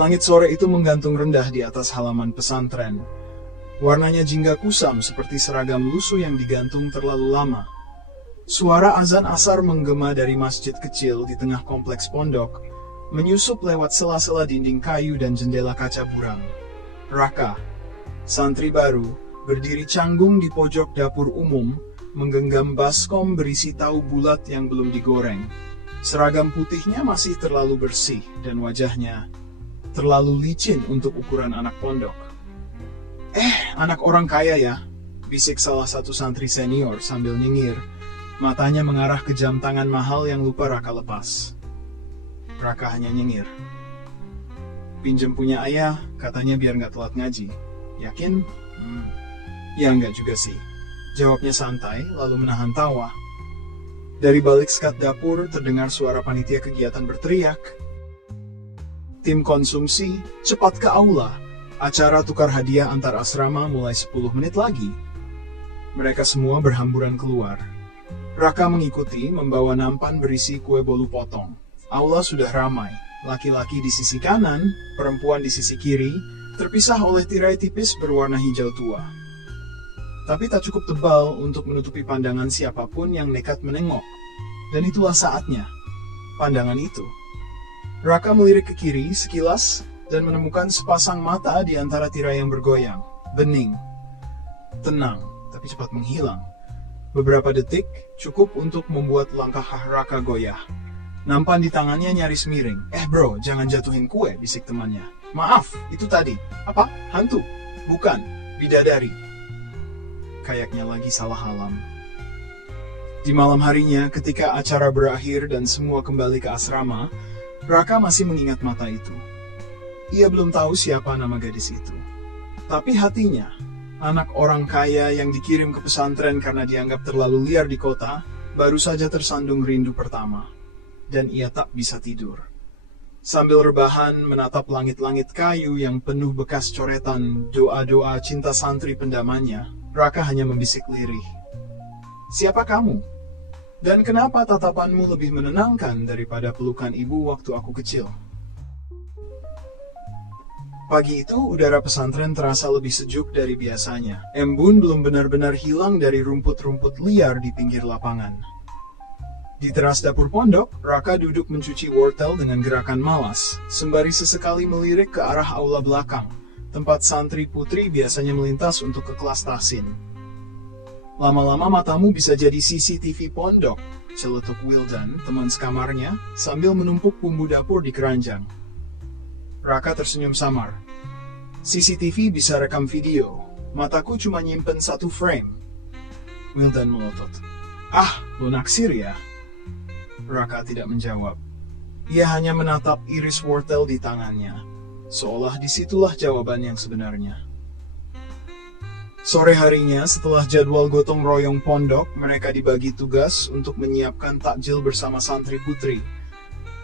Langit sore itu menggantung rendah di atas halaman pesantren. Warnanya jingga kusam seperti seragam lusuh yang digantung terlalu lama. Suara azan asar menggema dari masjid kecil di tengah kompleks pondok, menyusup lewat sela-sela dinding kayu dan jendela kaca buram. Raka, santri baru, berdiri canggung di pojok dapur umum, menggenggam baskom berisi tahu bulat yang belum digoreng. Seragam putihnya masih terlalu bersih dan wajahnya terlalu licin untuk ukuran anak pondok. Anak orang kaya ya, bisik salah satu santri senior sambil nyengir. Matanya mengarah ke jam tangan mahal yang lupa Raka lepas. Raka hanya nyengir. Pinjem punya ayah, katanya biar nggak telat ngaji. Yakin? Ya enggak juga sih. Jawabnya santai, lalu menahan tawa. Dari balik sekat dapur terdengar suara panitia kegiatan berteriak. Tim konsumsi, cepat ke aula. Acara tukar hadiah antar asrama mulai 10 menit lagi. Mereka semua berhamburan keluar. Raka mengikuti membawa nampan berisi kue bolu potong. Aula sudah ramai. Laki-laki di sisi kanan, perempuan di sisi kiri, terpisah oleh tirai tipis berwarna hijau tua. Tapi tak cukup tebal untuk menutupi pandangan siapapun yang nekat menengok. Dan itulah saatnya. Pandangan itu. Raka melirik ke kiri sekilas dan menemukan sepasang mata di antara tirai yang bergoyang. Bening. Tenang, tapi cepat menghilang. Beberapa detik cukup untuk membuat langkah Raka goyah. Nampan di tangannya nyaris miring. Bro, jangan jatuhin kue, bisik temannya. Maaf, itu tadi. Apa? Hantu? Bukan, bidadari. Kayaknya lagi salah alam. Di malam harinya, ketika acara berakhir dan semua kembali ke asrama, Raka masih mengingat mata itu. Ia belum tahu siapa nama gadis itu. Tapi hatinya, anak orang kaya yang dikirim ke pesantren karena dianggap terlalu liar di kota, baru saja tersandung rindu pertama. Dan ia tak bisa tidur. Sambil rebahan menatap langit-langit kayu yang penuh bekas coretan doa-doa cinta santri pendamannya, Raka hanya membisik lirih. Siapa kamu? Dan kenapa tatapanmu lebih menenangkan daripada pelukan ibu waktu aku kecil? Pagi itu, udara pesantren terasa lebih sejuk dari biasanya. Embun belum benar-benar hilang dari rumput-rumput liar di pinggir lapangan. Di teras dapur pondok, Raka duduk mencuci wortel dengan gerakan malas, sembari sesekali melirik ke arah aula belakang, tempat santri putri biasanya melintas untuk ke kelas tahsin. Lama-lama matamu bisa jadi CCTV pondok, celetuk Wildan, teman sekamarnya, sambil menumpuk bumbu dapur di keranjang. Raka tersenyum samar. CCTV bisa rekam video, mataku cuma nyimpen 1 frame. Wildan melotot. Lu naksir ya? Raka tidak menjawab. Ia hanya menatap iris wortel di tangannya, seolah disitulah jawaban yang sebenarnya. Sore harinya, setelah jadwal gotong royong pondok, mereka dibagi tugas untuk menyiapkan takjil bersama santri putri,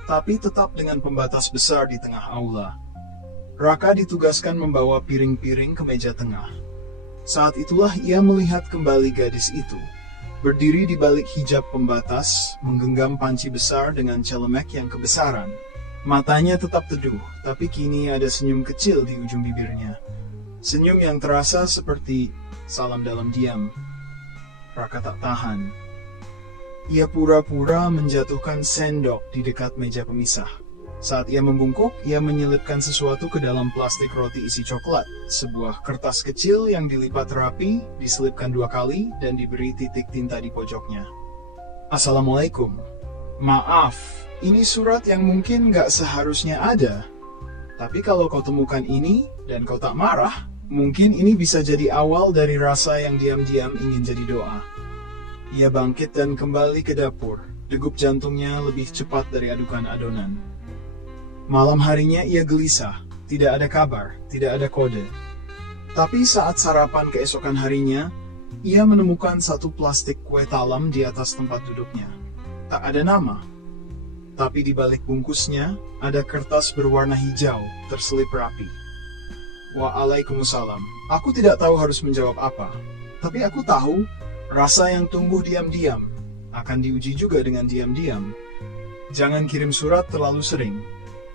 tapi tetap dengan pembatas besar di tengah aula. Raka ditugaskan membawa piring-piring ke meja tengah. Saat itulah ia melihat kembali gadis itu, berdiri di balik hijab pembatas, menggenggam panci besar dengan celemek yang kebesaran. Matanya tetap teduh, tapi kini ada senyum kecil di ujung bibirnya. Senyum yang terasa seperti salam dalam diam. Raka tak tahan. Ia pura-pura menjatuhkan sendok di dekat meja pemisah. Saat ia membungkuk, ia menyelipkan sesuatu ke dalam plastik roti isi coklat. Sebuah kertas kecil yang dilipat rapi, diselipkan 2 kali, dan diberi titik tinta di pojoknya. Assalamualaikum. Maaf, ini surat yang mungkin gak seharusnya ada. Tapi kalau kau temukan ini, dan kau tak marah, mungkin ini bisa jadi awal dari rasa yang diam-diam ingin jadi doa. Ia bangkit dan kembali ke dapur. Degup jantungnya lebih cepat dari adukan adonan. Malam harinya ia gelisah. Tidak ada kabar, tidak ada kode. Tapi saat sarapan keesokan harinya, ia menemukan 1 plastik kue talam di atas tempat duduknya. Tak ada nama. Tapi di balik bungkusnya, ada kertas berwarna hijau, terselip rapi. Waalaikumsalam. Aku tidak tahu harus menjawab apa. Tapi aku tahu, rasa yang tumbuh diam-diam akan diuji juga dengan diam-diam. Jangan kirim surat terlalu sering.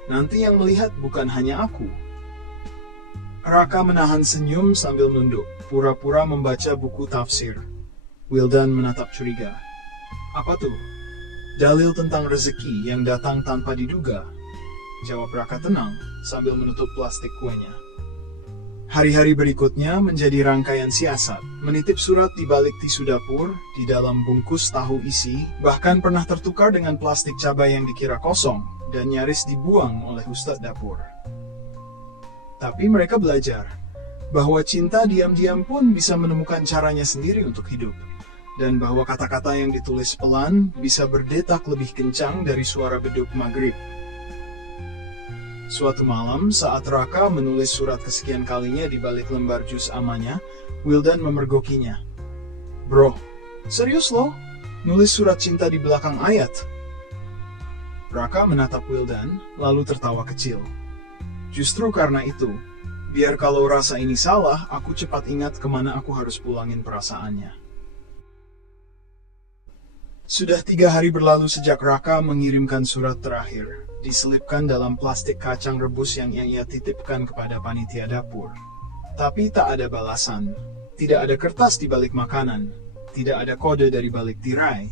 Nanti yang melihat bukan hanya aku. Raka menahan senyum sambil menunduk, pura-pura membaca buku tafsir. Wildan menatap curiga. Apa tuh? Dalil tentang rezeki yang datang tanpa diduga. Jawab Raka tenang sambil menutup plastik kuenya. Hari-hari berikutnya menjadi rangkaian siasat, menitip surat di balik tisu dapur, di dalam bungkus tahu isi, bahkan pernah tertukar dengan plastik cabai yang dikira kosong, dan nyaris dibuang oleh Ustadz dapur. Tapi mereka belajar bahwa cinta diam-diam pun bisa menemukan caranya sendiri untuk hidup, dan bahwa kata-kata yang ditulis pelan bisa berdetak lebih kencang dari suara beduk maghrib. Suatu malam, saat Raka menulis surat kesekian kalinya di balik lembar juz amanya, Wildan memergokinya. Bro, serius lo? Nulis surat cinta di belakang ayat? Raka menatap Wildan, lalu tertawa kecil. Justru karena itu, biar kalau rasa ini salah, aku cepat ingat kemana aku harus pulangin perasaannya. Sudah 3 hari berlalu sejak Raka mengirimkan surat terakhir, diselipkan dalam plastik kacang rebus yang ia titipkan kepada panitia dapur. Tapi tak ada balasan, tidak ada kertas di balik makanan, tidak ada kode dari balik tirai.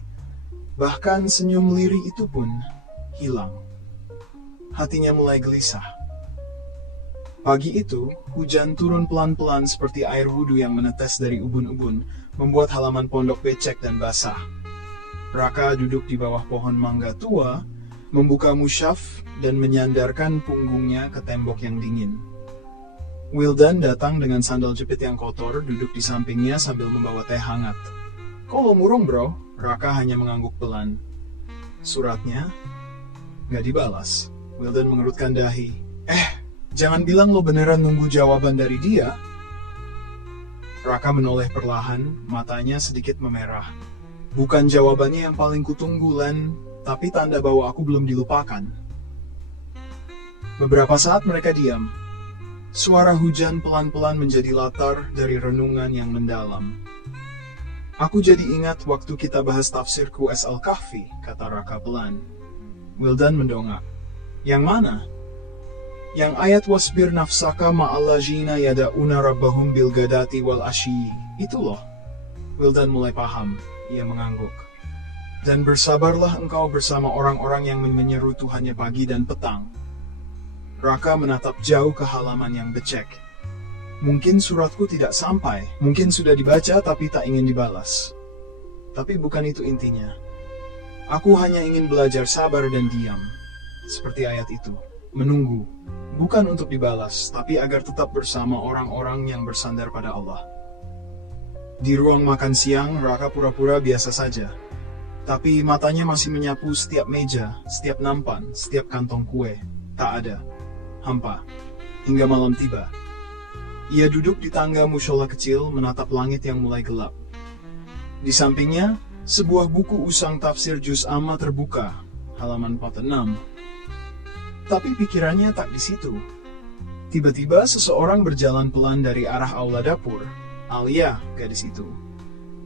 Bahkan senyum lirih itu pun hilang. Hatinya mulai gelisah. Pagi itu, hujan turun pelan-pelan seperti air wudhu yang menetes dari ubun-ubun, membuat halaman pondok becek dan basah. Raka duduk di bawah pohon mangga tua, membuka musyaf dan menyandarkan punggungnya ke tembok yang dingin. Wildan datang dengan sandal jepit yang kotor, duduk di sampingnya sambil membawa teh hangat. Kok lo murung bro? Raka hanya mengangguk pelan. Suratnya gak dibalas. Wildan mengerutkan dahi. Jangan bilang lo beneran nunggu jawaban dari dia. Raka menoleh perlahan, matanya sedikit memerah. Bukan jawabannya yang paling kutunggu, Len, tapi tanda bahwa aku belum dilupakan. Beberapa saat mereka diam. Suara hujan pelan-pelan menjadi latar dari renungan yang mendalam. Aku jadi ingat waktu kita bahas tafsir Qus Al-Kahfi, kata Raka pelan. Wildan mendongak. Yang mana? Yang ayat wasbir nafsaka ma'allazina yada'una rabbahum bilgadati wal asyi. Itu loh. Wildan mulai paham. Ia mengangguk. Dan bersabarlah engkau bersama orang-orang yang menyeru Tuhannya pagi dan petang. Raka menatap jauh ke halaman yang becek. Mungkin suratku tidak sampai, mungkin sudah dibaca tapi tak ingin dibalas. Tapi bukan itu intinya. Aku hanya ingin belajar sabar dan diam. Seperti ayat itu. Menunggu, bukan untuk dibalas, tapi agar tetap bersama orang-orang yang bersandar pada Allah. Di ruang makan siang, Raka pura-pura biasa saja. Tapi matanya masih menyapu setiap meja, setiap nampan, setiap kantong kue. Tak ada. Hampa. Hingga malam tiba. Ia duduk di tangga mushola kecil, menatap langit yang mulai gelap. Di sampingnya, sebuah buku usang tafsir juz amma terbuka, halaman 46. Tapi pikirannya tak di situ. Tiba-tiba seseorang berjalan pelan dari arah aula dapur. Alia, gadis itu.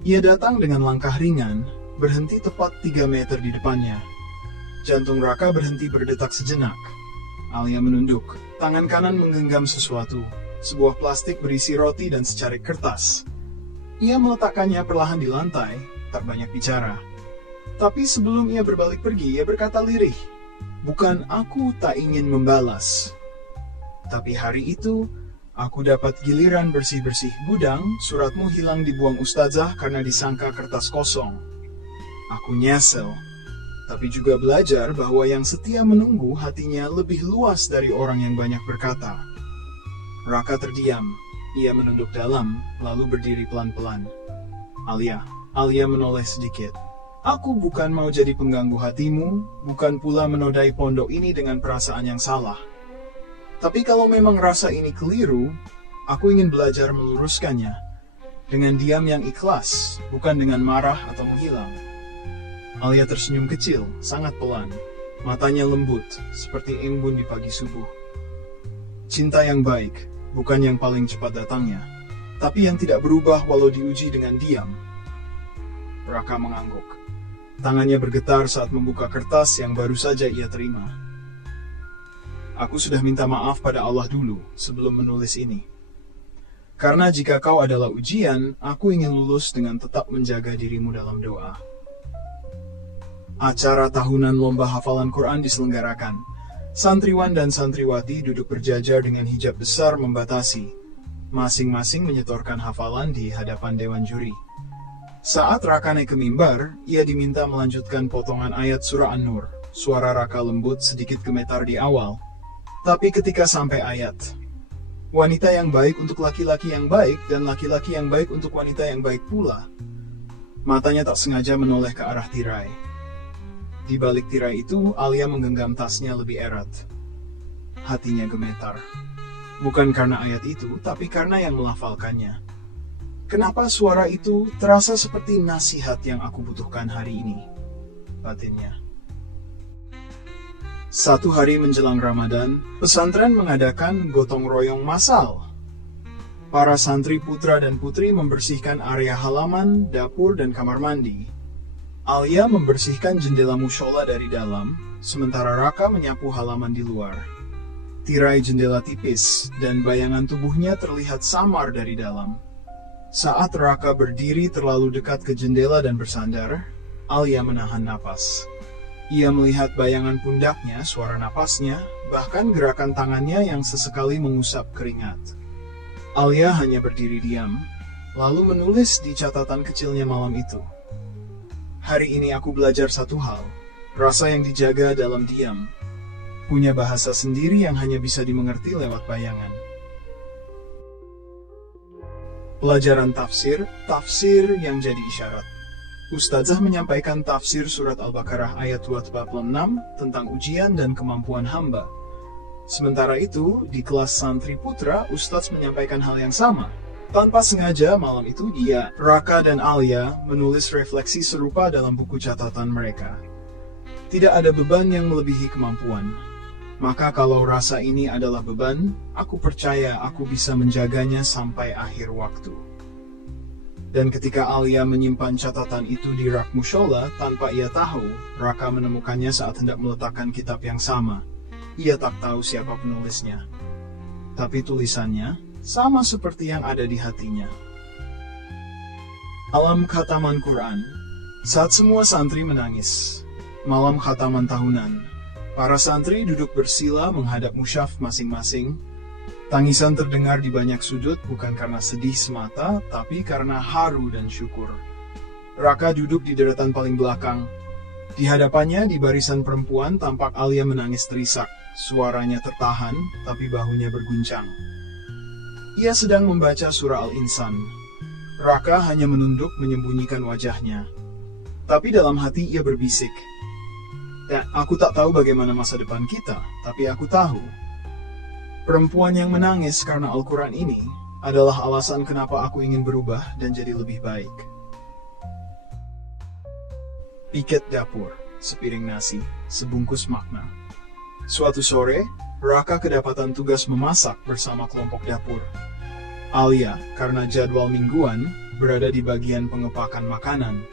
Ia datang dengan langkah ringan, berhenti tepat 3 meter di depannya. Jantung Raka berhenti berdetak sejenak. Alia menunduk, tangan kanan menggenggam sesuatu, sebuah plastik berisi roti dan secarik kertas. Ia meletakkannya perlahan di lantai, tak banyak bicara. Tapi sebelum ia berbalik pergi, ia berkata lirih, bukan aku tak ingin membalas. Tapi hari itu, aku dapat giliran bersih-bersih gudang, suratmu hilang dibuang ustazah karena disangka kertas kosong. Aku nyesel, tapi juga belajar bahwa yang setia menunggu hatinya lebih luas dari orang yang banyak berkata. Raka terdiam, ia menunduk dalam, lalu berdiri pelan-pelan. Alia menoleh sedikit. Aku bukan mau jadi pengganggu hatimu, bukan pula menodai pondok ini dengan perasaan yang salah. Tapi kalau memang rasa ini keliru, aku ingin belajar meluruskannya. Dengan diam yang ikhlas, bukan dengan marah atau menghilang. Alia tersenyum kecil, sangat pelan. Matanya lembut, seperti embun di pagi subuh. Cinta yang baik, bukan yang paling cepat datangnya, tapi yang tidak berubah walau diuji dengan diam. Raka mengangguk. Tangannya bergetar saat membuka kertas yang baru saja ia terima. Aku sudah minta maaf pada Allah dulu sebelum menulis ini. Karena jika kau adalah ujian, aku ingin lulus dengan tetap menjaga dirimu dalam doa. Acara tahunan lomba hafalan Quran diselenggarakan. Santriwan dan santriwati duduk berjajar dengan hijab besar membatasi. Masing-masing menyetorkan hafalan di hadapan dewan juri. Saat Raka naik ke mimbar, ia diminta melanjutkan potongan ayat surah An-Nur. Suara Raka lembut sedikit gemetar di awal. Tapi ketika sampai ayat, wanita yang baik untuk laki-laki yang baik dan laki-laki yang baik untuk wanita yang baik pula, matanya tak sengaja menoleh ke arah tirai. Di balik tirai itu, Alia menggenggam tasnya lebih erat. Hatinya gemetar. Bukan karena ayat itu, tapi karena yang melafalkannya. Kenapa suara itu terasa seperti nasihat yang aku butuhkan hari ini? Batinnya. Satu hari menjelang Ramadan, pesantren mengadakan gotong royong massal. Para santri putra dan putri membersihkan area halaman, dapur, dan kamar mandi. Alia membersihkan jendela mushola dari dalam, sementara Raka menyapu halaman di luar. Tirai jendela tipis, dan bayangan tubuhnya terlihat samar dari dalam. Saat Raka berdiri terlalu dekat ke jendela dan bersandar, Alia menahan napas. Ia melihat bayangan pundaknya, suara napasnya, bahkan gerakan tangannya yang sesekali mengusap keringat. Alia hanya berdiri diam, lalu menulis di catatan kecilnya malam itu. Hari ini aku belajar satu hal, rasa yang dijaga dalam diam. Punya bahasa sendiri yang hanya bisa dimengerti lewat bayangan. Pelajaran tafsir, tafsir yang jadi isyarat. Ustazah menyampaikan tafsir surat Al-Baqarah ayat 246 tentang ujian dan kemampuan hamba. Sementara itu, di kelas santri putra, Ustaz menyampaikan hal yang sama. Tanpa sengaja, malam itu dia, Raka dan Alia, menulis refleksi serupa dalam buku catatan mereka. Tidak ada beban yang melebihi kemampuan. Maka kalau rasa ini adalah beban, aku percaya aku bisa menjaganya sampai akhir waktu. Dan ketika Alia menyimpan catatan itu di rak mushola, tanpa ia tahu, Raka menemukannya saat hendak meletakkan kitab yang sama. Ia tak tahu siapa penulisnya. Tapi tulisannya sama seperti yang ada di hatinya. Malam khataman Quran. Saat semua santri menangis. Malam khataman tahunan. Para santri duduk bersila menghadap musyaf masing-masing. Tangisan terdengar di banyak sudut bukan karena sedih semata, tapi karena haru dan syukur. Raka duduk di deretan paling belakang. Di hadapannya, di barisan perempuan, tampak Alia menangis terisak. Suaranya tertahan, tapi bahunya berguncang. Ia sedang membaca surah Al-Insan. Raka hanya menunduk menyembunyikan wajahnya. Tapi dalam hati ia berbisik. Ya, aku tak tahu bagaimana masa depan kita, tapi aku tahu. Perempuan yang menangis karena Al-Quran ini adalah alasan kenapa aku ingin berubah dan jadi lebih baik. Piket dapur, sepiring nasi, sebungkus makna. Suatu sore, Raka kedapatan tugas memasak bersama kelompok dapur. Alia, karena jadwal mingguan, berada di bagian pengepakan makanan.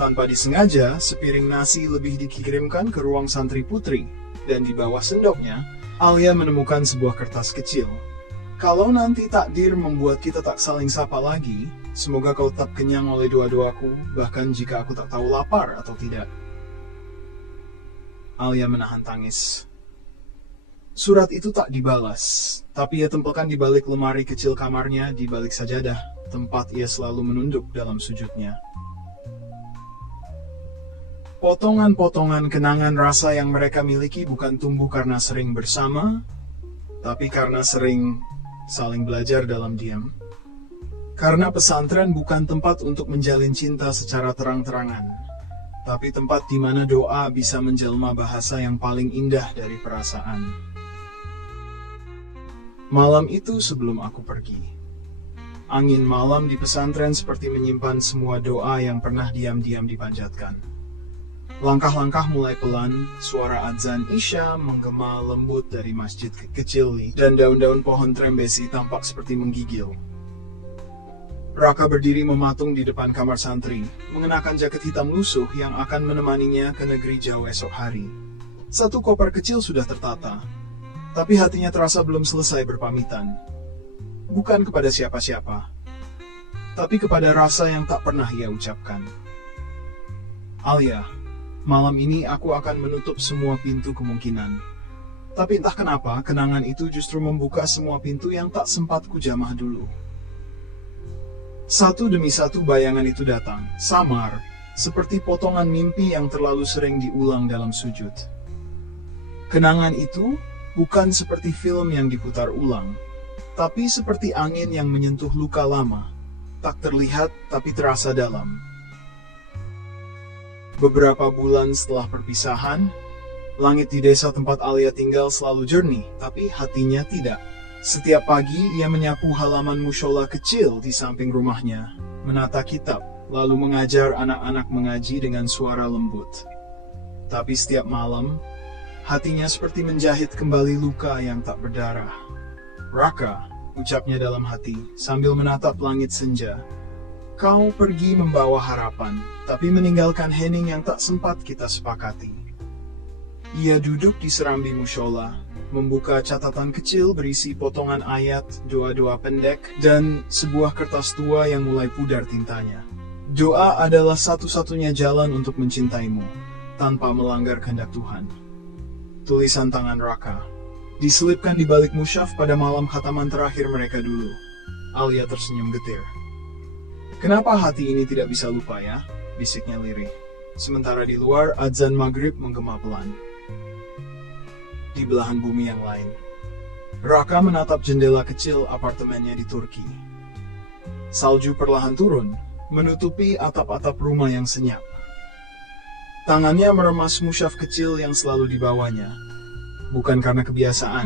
Tanpa disengaja, sepiring nasi lebih dikirimkan ke ruang santri putri, dan di bawah sendoknya, Alia menemukan sebuah kertas kecil. Kalau nanti takdir membuat kita tak saling sapa lagi, semoga kau tetap kenyang oleh doa-doaku, bahkan jika aku tak tahu lapar atau tidak. Alia menahan tangis. Surat itu tak dibalas, tapi ia tempelkan di balik lemari kecil kamarnya di balik sajadah, tempat ia selalu menunduk dalam sujudnya. Potongan-potongan kenangan rasa yang mereka miliki bukan tumbuh karena sering bersama, tapi karena sering saling belajar dalam diam. Karena pesantren bukan tempat untuk menjalin cinta secara terang-terangan, tapi tempat di mana doa bisa menjelma bahasa yang paling indah dari perasaan. Malam itu sebelum aku pergi, angin malam di pesantren seperti menyimpan semua doa yang pernah diam-diam dipanjatkan. Langkah-langkah mulai pelan, suara adzan Isya menggema lembut dari masjid kecil, dan daun-daun pohon trembesi tampak seperti menggigil. Raka berdiri mematung di depan kamar santri, mengenakan jaket hitam lusuh yang akan menemaninya ke negeri jauh esok hari. Satu koper kecil sudah tertata. Tapi hatinya terasa belum selesai berpamitan. Bukan kepada siapa-siapa, tapi kepada rasa yang tak pernah ia ucapkan. Alia, malam ini aku akan menutup semua pintu kemungkinan. Tapi entah kenapa, kenangan itu justru membuka semua pintu yang tak sempat kujamah dulu. Satu demi satu bayangan itu datang, samar, seperti potongan mimpi yang terlalu sering diulang dalam sujud. Kenangan itu bukan seperti film yang diputar ulang, tapi seperti angin yang menyentuh luka lama, tak terlihat tapi terasa dalam. Beberapa bulan setelah perpisahan, langit di desa tempat Alia tinggal selalu jernih, tapi hatinya tidak. Setiap pagi ia menyapu halaman mushola kecil di samping rumahnya, menata kitab, lalu mengajar anak-anak mengaji dengan suara lembut. Tapi setiap malam, hatinya seperti menjahit kembali luka yang tak berdarah. Raka, ucapnya dalam hati, sambil menatap langit senja. Kau pergi membawa harapan, tapi meninggalkan hening yang tak sempat kita sepakati. Ia duduk di serambi mushola, membuka catatan kecil berisi potongan ayat, doa-doa pendek, dan sebuah kertas tua yang mulai pudar tintanya. Doa adalah satu-satunya jalan untuk mencintaimu, tanpa melanggar kehendak Tuhan. Tulisan tangan Raka diselipkan di balik musyaf pada malam khataman terakhir mereka dulu. Alia tersenyum getir. Kenapa hati ini tidak bisa lupa ya? Bisiknya lirih. Sementara di luar, adzan maghrib menggema pelan. Di belahan bumi yang lain, Raka menatap jendela kecil apartemennya di Turki. Salju perlahan turun, menutupi atap-atap rumah yang senyap. Tangannya meremas musyaf kecil yang selalu dibawanya. Bukan karena kebiasaan,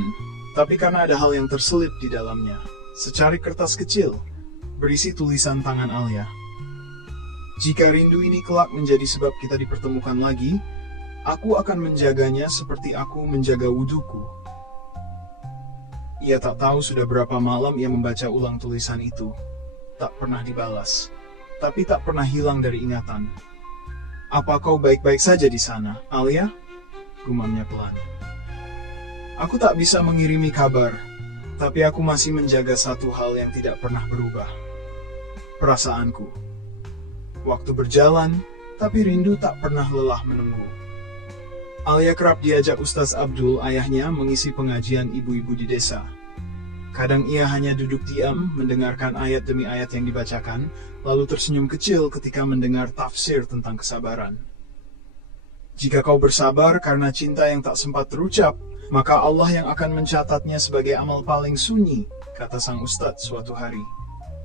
tapi karena ada hal yang terselip di dalamnya. Secarik kertas kecil, berisi tulisan tangan Alia. Jika rindu ini kelak menjadi sebab kita dipertemukan lagi, aku akan menjaganya seperti aku menjaga wuduku. Ia tak tahu sudah berapa malam ia membaca ulang tulisan itu. Tak pernah dibalas, tapi tak pernah hilang dari ingatan. Apa kau baik-baik saja di sana, Alia? Gumamnya pelan. Aku tak bisa mengirimi kabar, tapi aku masih menjaga satu hal yang tidak pernah berubah. Perasaanku. Waktu berjalan, tapi rindu tak pernah lelah menunggu. Alia kerap diajak Ustaz Abdul, ayahnya, mengisi pengajian ibu-ibu di desa. Kadang ia hanya duduk diam, mendengarkan ayat demi ayat yang dibacakan, lalu tersenyum kecil ketika mendengar tafsir tentang kesabaran. Jika kau bersabar karena cinta yang tak sempat terucap, maka Allah yang akan mencatatnya sebagai amal paling sunyi, kata sang ustadz suatu hari.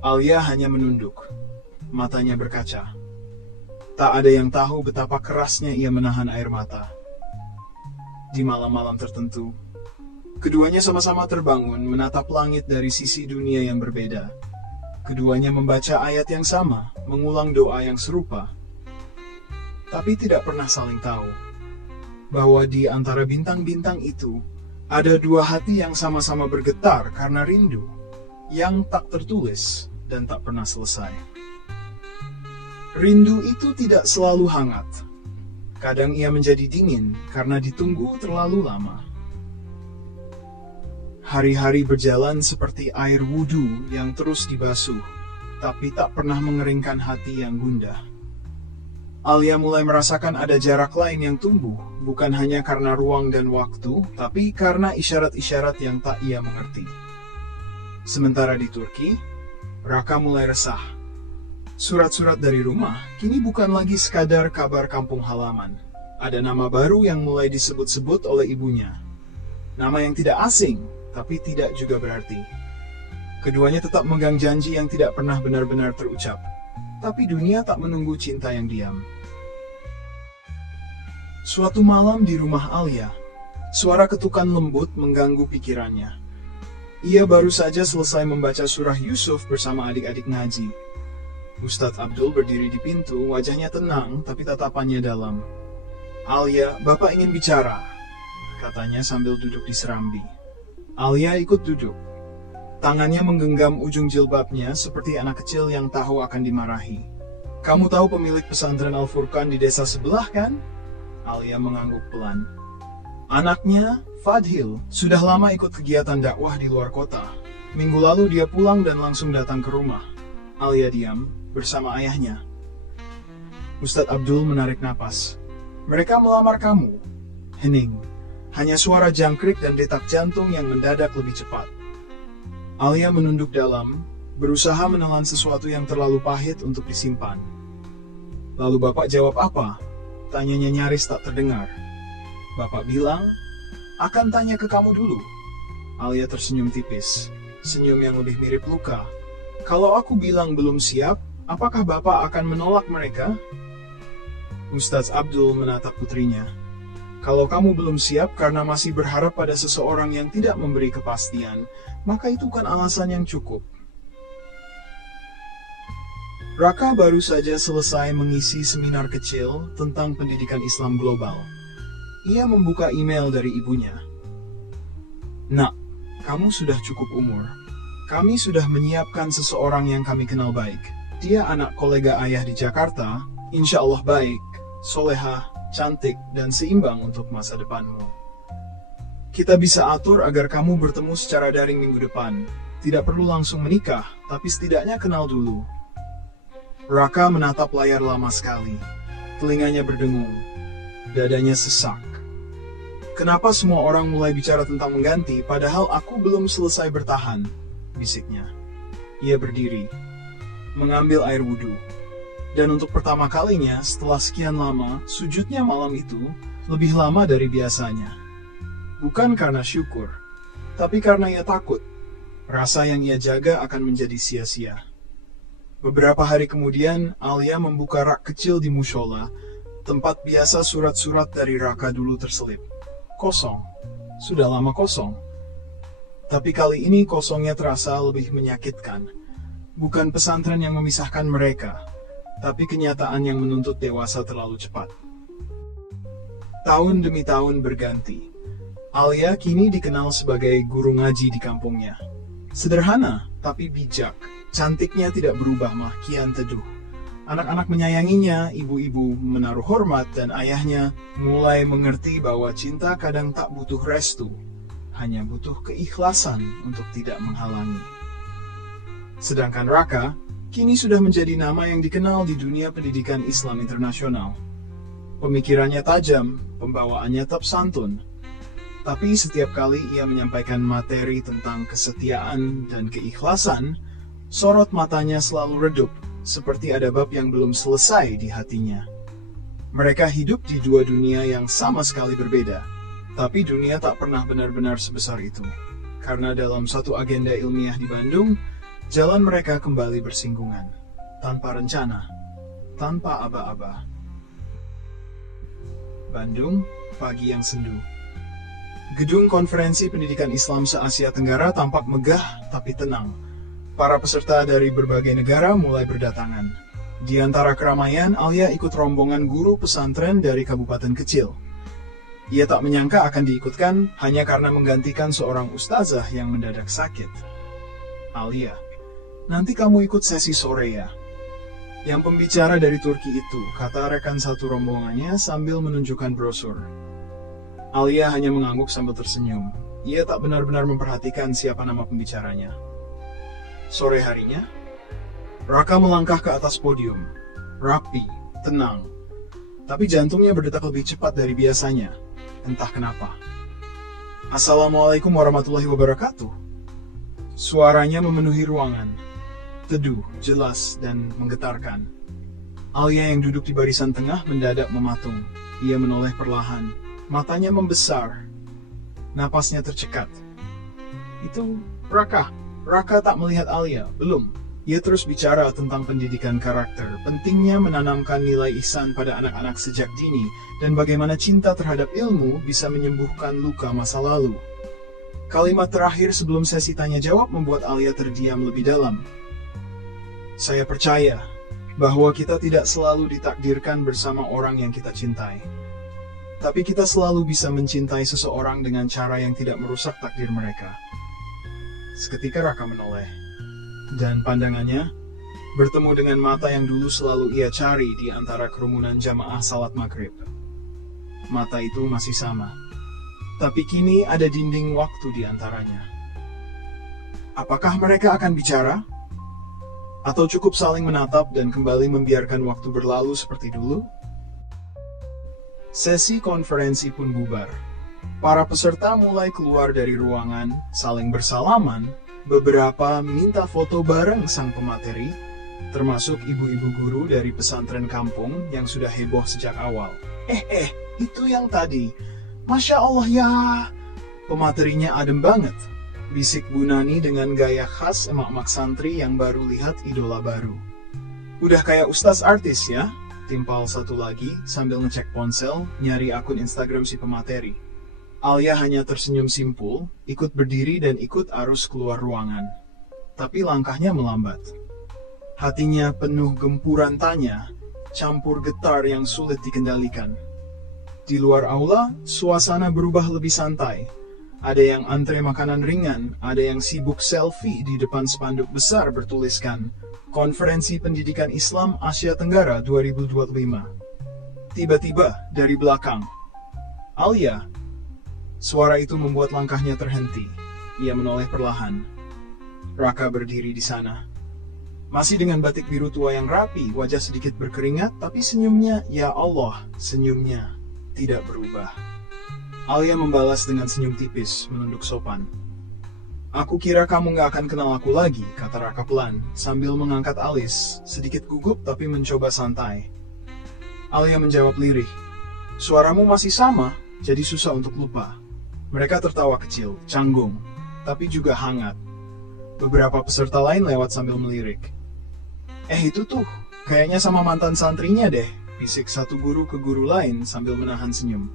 Alia hanya menunduk. Matanya berkaca. Tak ada yang tahu betapa kerasnya ia menahan air mata. Di malam-malam tertentu, keduanya sama-sama terbangun menatap langit dari sisi dunia yang berbeda. Keduanya membaca ayat yang sama, mengulang doa yang serupa. Tapi tidak pernah saling tahu bahwa di antara bintang-bintang itu ada dua hati yang sama-sama bergetar karena rindu, yang tak tertulis dan tak pernah selesai. Rindu itu tidak selalu hangat. Kadang ia menjadi dingin karena ditunggu terlalu lama. Hari-hari berjalan seperti air wudhu yang terus dibasuh, tapi tak pernah mengeringkan hati yang gundah. Alia mulai merasakan ada jarak lain yang tumbuh, bukan hanya karena ruang dan waktu, tapi karena isyarat-isyarat yang tak ia mengerti. Sementara di Turki, Raka mulai resah. Surat-surat dari rumah kini bukan lagi sekadar kabar kampung halaman. Ada nama baru yang mulai disebut-sebut oleh ibunya. Nama yang tidak asing, tapi tidak juga berarti. Keduanya tetap memegang janji yang tidak pernah benar-benar terucap. Tapi dunia tak menunggu cinta yang diam. Suatu malam di rumah Alia, suara ketukan lembut mengganggu pikirannya. Ia baru saja selesai membaca surah Yusuf bersama adik-adik ngaji. Ustadz Abdul berdiri di pintu, wajahnya tenang tapi tatapannya dalam. Alia, Bapak ingin bicara, katanya sambil duduk di serambi. Alia ikut duduk. Tangannya menggenggam ujung jilbabnya seperti anak kecil yang tahu akan dimarahi. Kamu tahu pemilik pesantren Al-Furqan di desa sebelah kan? Alia mengangguk pelan. Anaknya, Fadhil sudah lama ikut kegiatan dakwah di luar kota. Minggu lalu dia pulang dan langsung datang ke rumah. Alia diam bersama ayahnya. Ustadz Abdul menarik napas. Mereka melamar kamu. Hening. Hanya suara jangkrik dan detak jantung yang mendadak lebih cepat. Alia menunduk dalam, berusaha menelan sesuatu yang terlalu pahit untuk disimpan. Lalu bapak jawab apa? Tanyanya nyaris tak terdengar. Bapak bilang, akan tanya ke kamu dulu. Alia tersenyum tipis, senyum yang lebih mirip luka. Kalau aku bilang belum siap, apakah bapak akan menolak mereka? Ustadz Abdul menatap putrinya. Kalau kamu belum siap karena masih berharap pada seseorang yang tidak memberi kepastian, maka itu kan alasan yang cukup. Raka baru saja selesai mengisi seminar kecil tentang pendidikan Islam global. Ia membuka email dari ibunya. Nak, kamu sudah cukup umur. Kami sudah menyiapkan seseorang yang kami kenal baik. Dia anak kolega ayah di Jakarta, insya Allah baik, solehah, cantik, dan seimbang untuk masa depanmu. Kita bisa atur agar kamu bertemu secara daring minggu depan. Tidak perlu langsung menikah, tapi setidaknya kenal dulu. Raka menatap layar lama sekali. Telinganya berdengung. Dadanya sesak. Kenapa semua orang mulai bicara tentang mengganti, padahal aku belum selesai bertahan? Bisiknya. Ia berdiri. Mengambil air wudhu. Dan untuk pertama kalinya setelah sekian lama, sujudnya malam itu lebih lama dari biasanya. Bukan karena syukur, tapi karena ia takut. Rasa yang ia jaga akan menjadi sia-sia. Beberapa hari kemudian, Alia membuka rak kecil di mushola, tempat biasa surat-surat dari Raka dulu terselip. Kosong. Sudah lama kosong. Tapi kali ini kosongnya terasa lebih menyakitkan. Bukan pesantren yang memisahkan mereka, tapi kenyataan yang menuntut dewasa terlalu cepat. Tahun demi tahun berganti. Alia kini dikenal sebagai guru ngaji di kampungnya. Sederhana, tapi bijak. Cantiknya tidak berubah mah kian teduh. Anak-anak menyayanginya, ibu-ibu menaruh hormat, dan ayahnya mulai mengerti bahwa cinta kadang tak butuh restu. Hanya butuh keikhlasan untuk tidak menghalangi. Sedangkan Raka kini sudah menjadi nama yang dikenal di dunia pendidikan Islam internasional. Pemikirannya tajam, pembawaannya tetap santun. Tapi setiap kali ia menyampaikan materi tentang kesetiaan dan keikhlasan, sorot matanya selalu redup, seperti ada bab yang belum selesai di hatinya. Mereka hidup di dua dunia yang sama sekali berbeda, tapi dunia tak pernah benar-benar sebesar itu. Karena dalam satu agenda ilmiah di Bandung, jalan mereka kembali bersinggungan, tanpa rencana, tanpa aba-aba. Bandung, pagi yang sendu. Gedung Konferensi Pendidikan Islam se-Asia Tenggara tampak megah tapi tenang. Para peserta dari berbagai negara mulai berdatangan. Di antara keramaian, Alia ikut rombongan guru pesantren dari kabupaten kecil. Ia tak menyangka akan diikutkan hanya karena menggantikan seorang ustazah yang mendadak sakit. Alia, nanti kamu ikut sesi sore ya. Yang pembicara dari Turki itu, kata rekan satu rombongannya sambil menunjukkan brosur. Alia hanya mengangguk sambil tersenyum. Ia tak benar-benar memperhatikan siapa nama pembicaranya. Sore harinya, Raka melangkah ke atas podium. Rapi, tenang. Tapi jantungnya berdetak lebih cepat dari biasanya. Entah kenapa. Assalamualaikum warahmatullahi wabarakatuh. Suaranya memenuhi ruangan. Teduh, jelas, dan menggetarkan. Alia yang duduk di barisan tengah mendadak mematung. Ia menoleh perlahan. Matanya membesar. Napasnya tercekat. Itu Raka. Raka tak melihat Alia, belum. Ia terus bicara tentang pendidikan karakter, pentingnya menanamkan nilai ihsan pada anak-anak sejak dini, dan bagaimana cinta terhadap ilmu bisa menyembuhkan luka masa lalu. Kalimat terakhir sebelum sesi tanya-jawab membuat Alia terdiam lebih dalam. Saya percaya bahwa kita tidak selalu ditakdirkan bersama orang yang kita cintai. Tapi kita selalu bisa mencintai seseorang dengan cara yang tidak merusak takdir mereka. Seketika Raka menoleh, dan pandangannya bertemu dengan mata yang dulu selalu ia cari di antara kerumunan jamaah salat maghrib. Mata itu masih sama, Tapi kini ada dinding waktu di antaranya. Apakah mereka akan bicara? Atau cukup saling menatap dan kembali membiarkan waktu berlalu seperti dulu? Sesi konferensi pun bubar. Para peserta mulai keluar dari ruangan, saling bersalaman, beberapa minta foto bareng sang pemateri, termasuk ibu-ibu guru dari pesantren kampung yang sudah heboh sejak awal. Itu yang tadi. Masya Allah ya, pematerinya adem banget, bisik Bu Nani dengan gaya khas emak-emak santri yang baru lihat idola baru. Udah kayak ustaz artis ya, timpal satu lagi sambil ngecek ponsel, nyari akun Instagram si pemateri. Alia hanya tersenyum simpul, ikut berdiri dan ikut arus keluar ruangan. Tapi langkahnya melambat. Hatinya penuh gempuran tanya, campur getar yang sulit dikendalikan. Di luar aula, suasana berubah lebih santai. Ada yang antre makanan ringan, ada yang sibuk selfie di depan spanduk besar bertuliskan Konferensi Pendidikan Islam Asia Tenggara 2025. Tiba-tiba dari belakang, Alia. Suara itu membuat langkahnya terhenti. Ia menoleh perlahan. Raka berdiri di sana. Masih dengan batik biru tua yang rapi, wajah sedikit berkeringat, tapi senyumnya, ya Allah, senyumnya tidak berubah. Alia membalas dengan senyum tipis, menunduk sopan. Aku kira kamu gak akan kenal aku lagi, kata Raka pelan, sambil mengangkat alis, sedikit gugup tapi mencoba santai. Alia menjawab lirih, suaramu masih sama, jadi susah untuk lupa. Mereka tertawa kecil, canggung, tapi juga hangat. Beberapa peserta lain lewat sambil melirik. Itu tuh, kayaknya sama mantan santrinya deh, bisik satu guru ke guru lain sambil menahan senyum.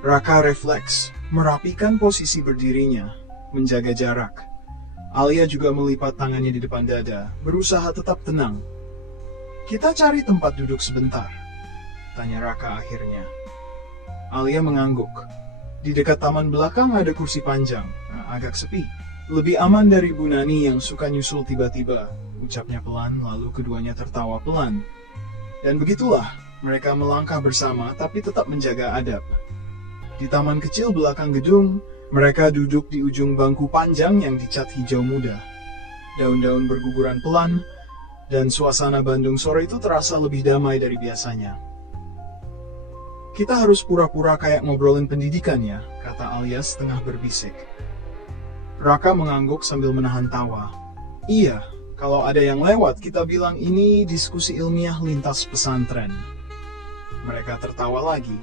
Raka refleks, merapikan posisi berdirinya, menjaga jarak. Alia juga melipat tangannya di depan dada, berusaha tetap tenang. Kita cari tempat duduk sebentar, tanya Raka akhirnya. Alia mengangguk. Di dekat taman belakang ada kursi panjang, agak sepi. Lebih aman dari Bu Nani yang suka nyusul tiba-tiba, ucapnya pelan lalu keduanya tertawa pelan. Dan begitulah, mereka melangkah bersama tapi tetap menjaga adab. Di taman kecil belakang gedung, mereka duduk di ujung bangku panjang yang dicat hijau muda. Daun-daun berguguran pelan, dan suasana Bandung sore itu terasa lebih damai dari biasanya. Kita harus pura-pura kayak ngobrolin pendidikan ya, kata Alia setengah berbisik. Raka mengangguk sambil menahan tawa. Iya, kalau ada yang lewat kita bilang ini diskusi ilmiah lintas pesantren. Mereka tertawa lagi.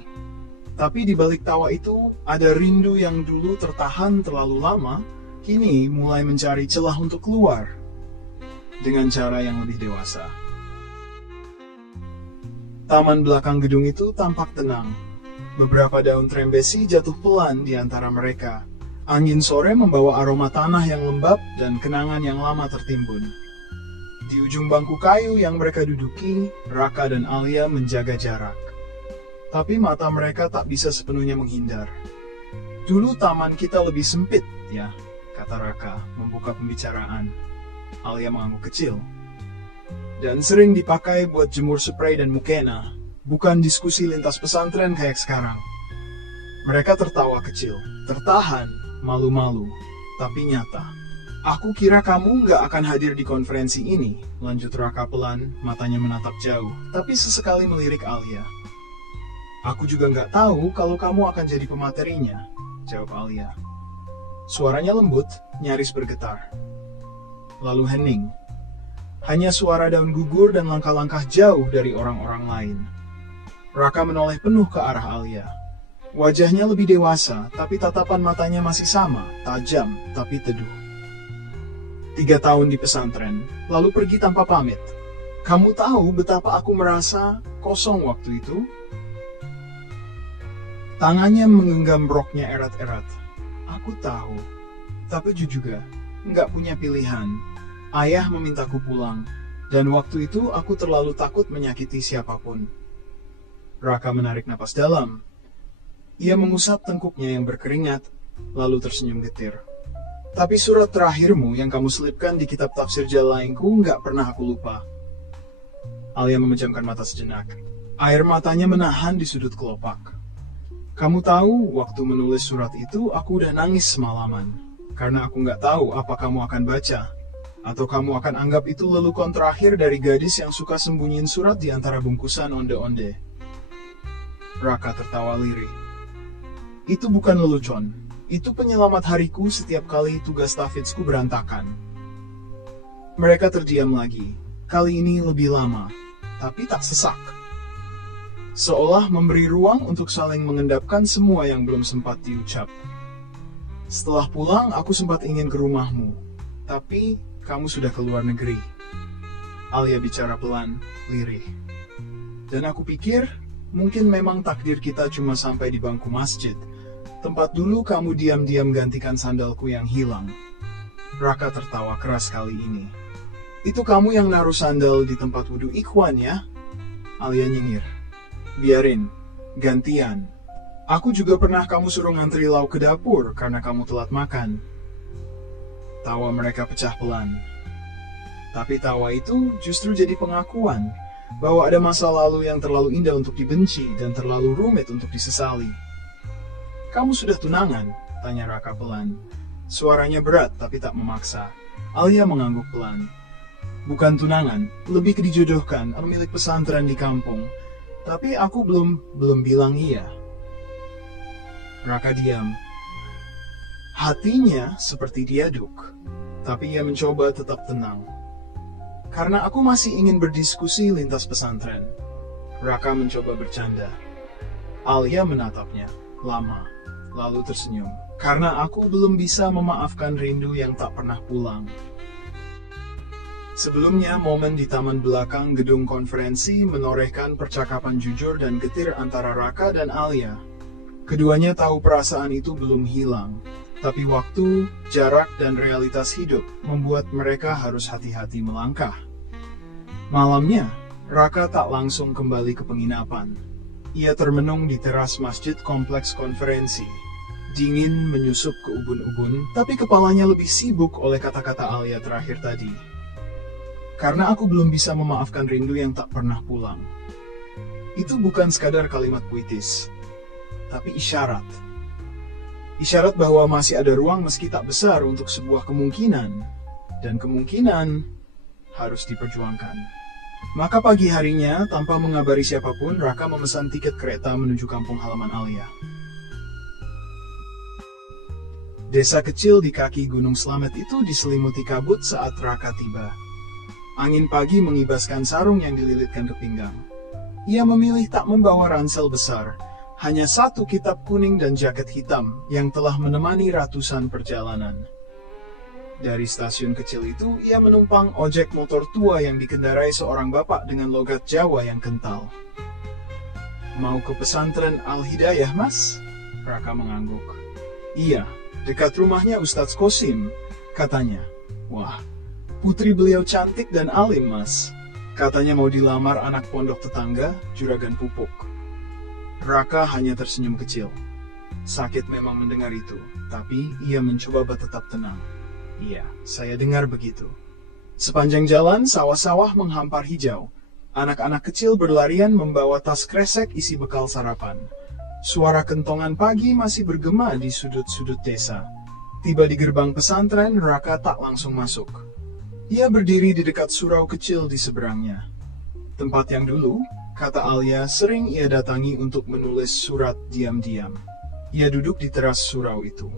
Tapi di balik tawa itu, ada rindu yang dulu tertahan terlalu lama, kini mulai mencari celah untuk keluar. Dengan cara yang lebih dewasa. Taman belakang gedung itu tampak tenang. Beberapa daun trembesi jatuh pelan di antara mereka. Angin sore membawa aroma tanah yang lembab dan kenangan yang lama tertimbun. Di ujung bangku kayu yang mereka duduki, Raka dan Alia menjaga jarak. Tapi mata mereka tak bisa sepenuhnya menghindar. Dulu taman kita lebih sempit, ya, kata Raka, membuka pembicaraan. Alia mengangguk kecil. Dan sering dipakai buat jemur spray dan mukena, bukan diskusi lintas pesantren kayak sekarang. Mereka tertawa kecil, tertahan, malu-malu, tapi nyata. Aku kira kamu gak akan hadir di konferensi ini, lanjut Raka pelan, matanya menatap jauh, tapi sesekali melirik Alia. Aku juga gak tahu kalau kamu akan jadi pematerinya, jawab Alia. Suaranya lembut, nyaris bergetar. Lalu hening. Hanya suara daun gugur dan langkah-langkah jauh dari orang-orang lain. Raka menoleh penuh ke arah Alia. Wajahnya lebih dewasa, tapi tatapan matanya masih sama, tajam, tapi teduh. 3 tahun di pesantren, lalu pergi tanpa pamit. Kamu tahu betapa aku merasa kosong waktu itu? Tangannya menggenggam roknya erat-erat. Aku tahu, tapi juga nggak punya pilihan. Ayah memintaku pulang, dan waktu itu aku terlalu takut menyakiti siapapun. Raka menarik napas dalam. Ia mengusap tengkuknya yang berkeringat, lalu tersenyum getir. Tapi surat terakhirmu yang kamu selipkan di kitab tafsir Jalaingku nggak pernah aku lupa. Alia memejamkan mata sejenak. Air matanya menahan di sudut kelopak. Kamu tahu, waktu menulis surat itu, aku udah nangis semalaman. Karena aku nggak tahu apa kamu akan baca. Atau kamu akan anggap itu lelukon terakhir dari gadis yang suka sembunyiin surat di antara bungkusan onde-onde. Raka tertawa lirih. Itu bukan lelucon. Itu penyelamat hariku setiap kali tugas tahfidzku berantakan. Mereka terdiam lagi. Kali ini lebih lama, tapi tak sesak. Seolah memberi ruang untuk saling mengendapkan semua yang belum sempat diucap. Setelah pulang, aku sempat ingin ke rumahmu. Tapi, kamu sudah ke luar negeri. Alia bicara pelan, lirih. Dan aku pikir, mungkin memang takdir kita cuma sampai di bangku masjid. Tempat dulu kamu diam-diam gantikan sandalku yang hilang. Raka tertawa keras kali ini. Itu kamu yang naruh sandal di tempat wudhu Ikhwan ya? Alia nyengir. Biarin, gantian. Aku juga pernah kamu suruh ngantri lauk ke dapur karena kamu telat makan. Tawa mereka pecah pelan. Tapi tawa itu justru jadi pengakuan bahwa ada masa lalu yang terlalu indah untuk dibenci dan terlalu rumit untuk disesali. Kamu sudah tunangan? Tanya Raka pelan. Suaranya berat tapi tak memaksa. Alia mengangguk pelan. Bukan tunangan, lebih ke dijodohkan, pemilik pesantren di kampung. Tapi aku belum bilang iya. Raka diam. Hatinya seperti diaduk, tapi ia mencoba tetap tenang. Karena aku masih ingin berdiskusi lintas pesantren. Raka mencoba bercanda. Alia menatapnya, lama, lalu tersenyum. Karena aku belum bisa memaafkan rindu yang tak pernah pulang. Sebelumnya, momen di taman belakang gedung konferensi menorehkan percakapan jujur dan getir antara Raka dan Alia. Keduanya tahu perasaan itu belum hilang, tapi waktu, jarak, dan realitas hidup membuat mereka harus hati-hati melangkah. Malamnya, Raka tak langsung kembali ke penginapan. Ia termenung di teras masjid kompleks konferensi. Dingin menyusup ke ubun-ubun, tapi kepalanya lebih sibuk oleh kata-kata Alia terakhir tadi. Karena aku belum bisa memaafkan rindu yang tak pernah pulang. Itu bukan sekadar kalimat puitis, tapi isyarat. Isyarat bahwa masih ada ruang meski tak besar untuk sebuah kemungkinan. Dan kemungkinan harus diperjuangkan. Maka pagi harinya, tanpa mengabari siapapun, Raka memesan tiket kereta menuju kampung halaman Alia. Desa kecil di kaki Gunung Slamet itu diselimuti kabut saat Raka tiba. Angin pagi mengibaskan sarung yang dililitkan ke pinggang. Ia memilih tak membawa ransel besar, hanya satu kitab kuning dan jaket hitam yang telah menemani ratusan perjalanan. Dari stasiun kecil itu, ia menumpang ojek motor tua yang dikendarai seorang bapak dengan logat Jawa yang kental. Mau ke pesantren Al-Hidayah, Mas? Raka mengangguk. Iya, dekat rumahnya Ustadz Kosim, katanya. Wah, putri beliau cantik dan alim, Mas. Katanya mau dilamar anak pondok tetangga, Juragan Pupuk. Raka hanya tersenyum kecil. Sakit memang mendengar itu, tapi ia mencoba tetap tenang. Iya, saya dengar begitu. Sepanjang jalan, sawah-sawah menghampar hijau. Anak-anak kecil berlarian membawa tas kresek isi bekal sarapan. Suara kentongan pagi masih bergema di sudut-sudut desa. Tiba di gerbang pesantren, Raka tak langsung masuk. Ia berdiri di dekat surau kecil di seberangnya. Tempat yang dulu, kata Alia, sering ia datangi untuk menulis surat diam-diam. Ia duduk di teras surau itu.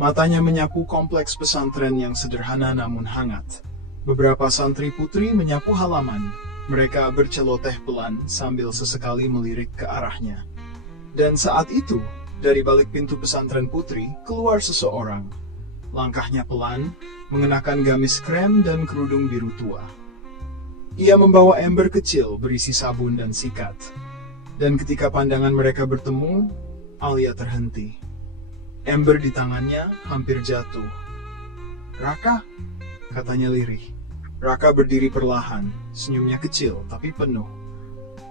Matanya menyapu kompleks pesantren yang sederhana namun hangat. Beberapa santri putri menyapu halaman. Mereka berceloteh pelan sambil sesekali melirik ke arahnya. Dan saat itu, dari balik pintu pesantren putri, keluar seseorang. Langkahnya pelan, mengenakan gamis krem dan kerudung biru tua. Ia membawa ember kecil berisi sabun dan sikat. Dan ketika pandangan mereka bertemu, Alia terhenti. Ember di tangannya hampir jatuh. Raka, katanya lirih. Raka berdiri perlahan, senyumnya kecil tapi penuh.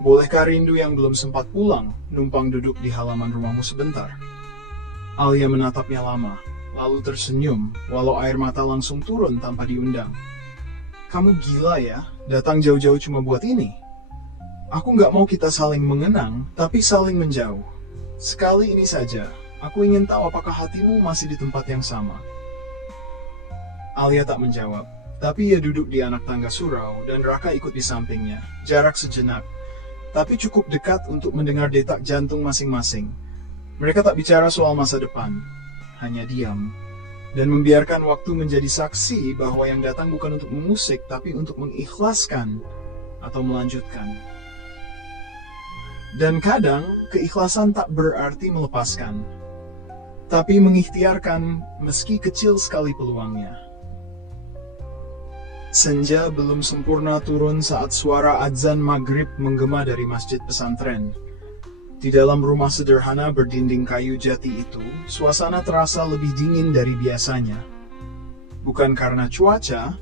Bolehkah rindu yang belum sempat pulang, numpang duduk di halaman rumahmu sebentar? Alia menatapnya lama. Lalu tersenyum, walau air mata langsung turun tanpa diundang. Kamu gila ya, datang jauh-jauh cuma buat ini? Aku nggak mau kita saling mengenang, tapi saling menjauh. Sekali ini saja, aku ingin tahu apakah hatimu masih di tempat yang sama. Alia tak menjawab, tapi ia duduk di anak tangga surau dan Raka ikut di sampingnya, jarak sejenak, tapi cukup dekat untuk mendengar detak jantung masing-masing. Mereka tak bicara soal masa depan, hanya diam, dan membiarkan waktu menjadi saksi bahwa yang datang bukan untuk mengusik, tapi untuk mengikhlaskan atau melanjutkan. Dan kadang, keikhlasan tak berarti melepaskan, tapi mengikhtiarkan meski kecil sekali peluangnya. Senja belum sempurna turun saat suara adzan maghrib menggema dari masjid pesantren. Di dalam rumah sederhana berdinding kayu jati itu, suasana terasa lebih dingin dari biasanya. Bukan karena cuaca,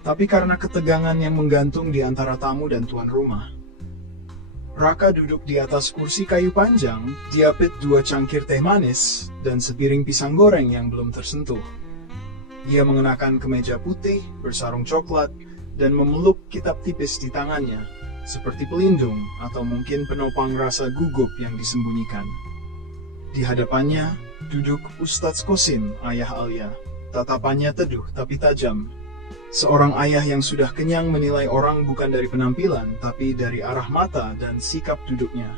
tapi karena ketegangan yang menggantung di antara tamu dan tuan rumah. Raka duduk di atas kursi kayu panjang, diapit 2 cangkir teh manis, dan sepiring pisang goreng yang belum tersentuh. Ia mengenakan kemeja putih, bersarung coklat, dan memeluk kitab tipis di tangannya, seperti pelindung atau mungkin penopang rasa gugup yang disembunyikan. Di hadapannya duduk Ustadz Qasim, ayah Alia. Tatapannya teduh tapi tajam. Seorang ayah yang sudah kenyang menilai orang bukan dari penampilan, tapi dari arah mata dan sikap duduknya.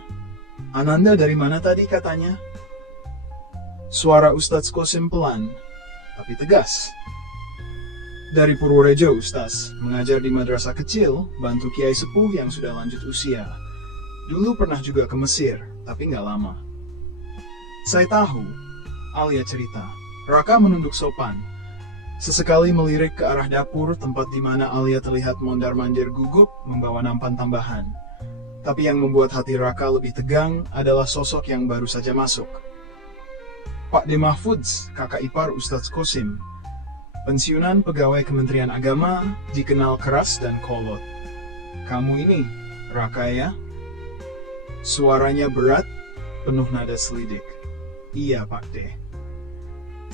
"Ananda dari mana tadi?" katanya. Suara Ustadz Qasim pelan, tapi tegas. "Dari Purworejo, Ustaz, mengajar di madrasah kecil, bantu kiai sepuh yang sudah lanjut usia. Dulu pernah juga ke Mesir, tapi nggak lama." "Saya tahu," Alia cerita. Raka menunduk sopan. Sesekali melirik ke arah dapur, tempat di mana Alia terlihat mondar-mandir gugup membawa nampan tambahan. Tapi yang membuat hati Raka lebih tegang adalah sosok yang baru saja masuk. Pak De Mahfudz, kakak ipar Ustadz Qasim. Pensiunan pegawai Kementerian Agama, dikenal keras dan kolot. "Kamu ini, Raka ya?" Suaranya berat, penuh nada selidik. "Iya, Pak De.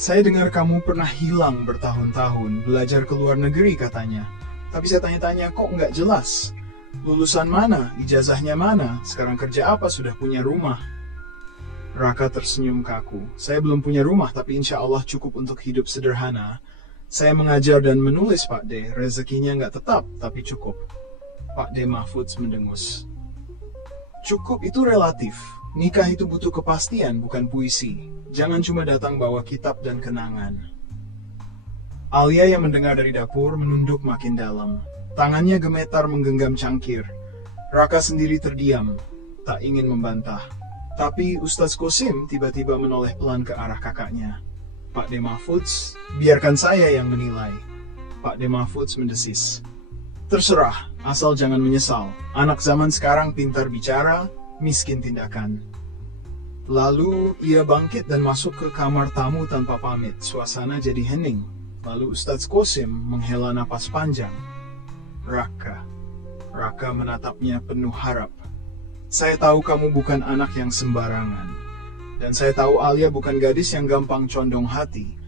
Saya dengar kamu pernah hilang bertahun-tahun, belajar ke luar negeri katanya. Tapi saya tanya-tanya kok nggak jelas. Lulusan mana, ijazahnya mana, sekarang kerja apa, sudah punya rumah?" Raka tersenyum kaku. "Saya belum punya rumah, tapi insya Allah cukup untuk hidup sederhana. Saya mengajar dan menulis, Pak De. Rezekinya nggak tetap, tapi cukup." Pak De Mahfudz mendengus. "Cukup itu relatif. Nikah itu butuh kepastian, bukan puisi. Jangan cuma datang bawa kitab dan kenangan." Alia yang mendengar dari dapur menunduk makin dalam. Tangannya gemetar menggenggam cangkir. Raka sendiri terdiam, tak ingin membantah. Tapi Ustadz Qasim tiba-tiba menoleh pelan ke arah kakaknya. "Pak De Mahfudz, biarkan saya yang menilai." Pak De Mahfudz mendesis. "Terserah, asal jangan menyesal. Anak zaman sekarang pintar bicara, miskin tindakan." Lalu ia bangkit dan masuk ke kamar tamu tanpa pamit. Suasana jadi hening. Lalu Ustadz Qasim menghela napas panjang. "Raka." Raka menatapnya penuh harap. "Saya tahu kamu bukan anak yang sembarangan. Dan saya tahu Alia bukan gadis yang gampang condong hati.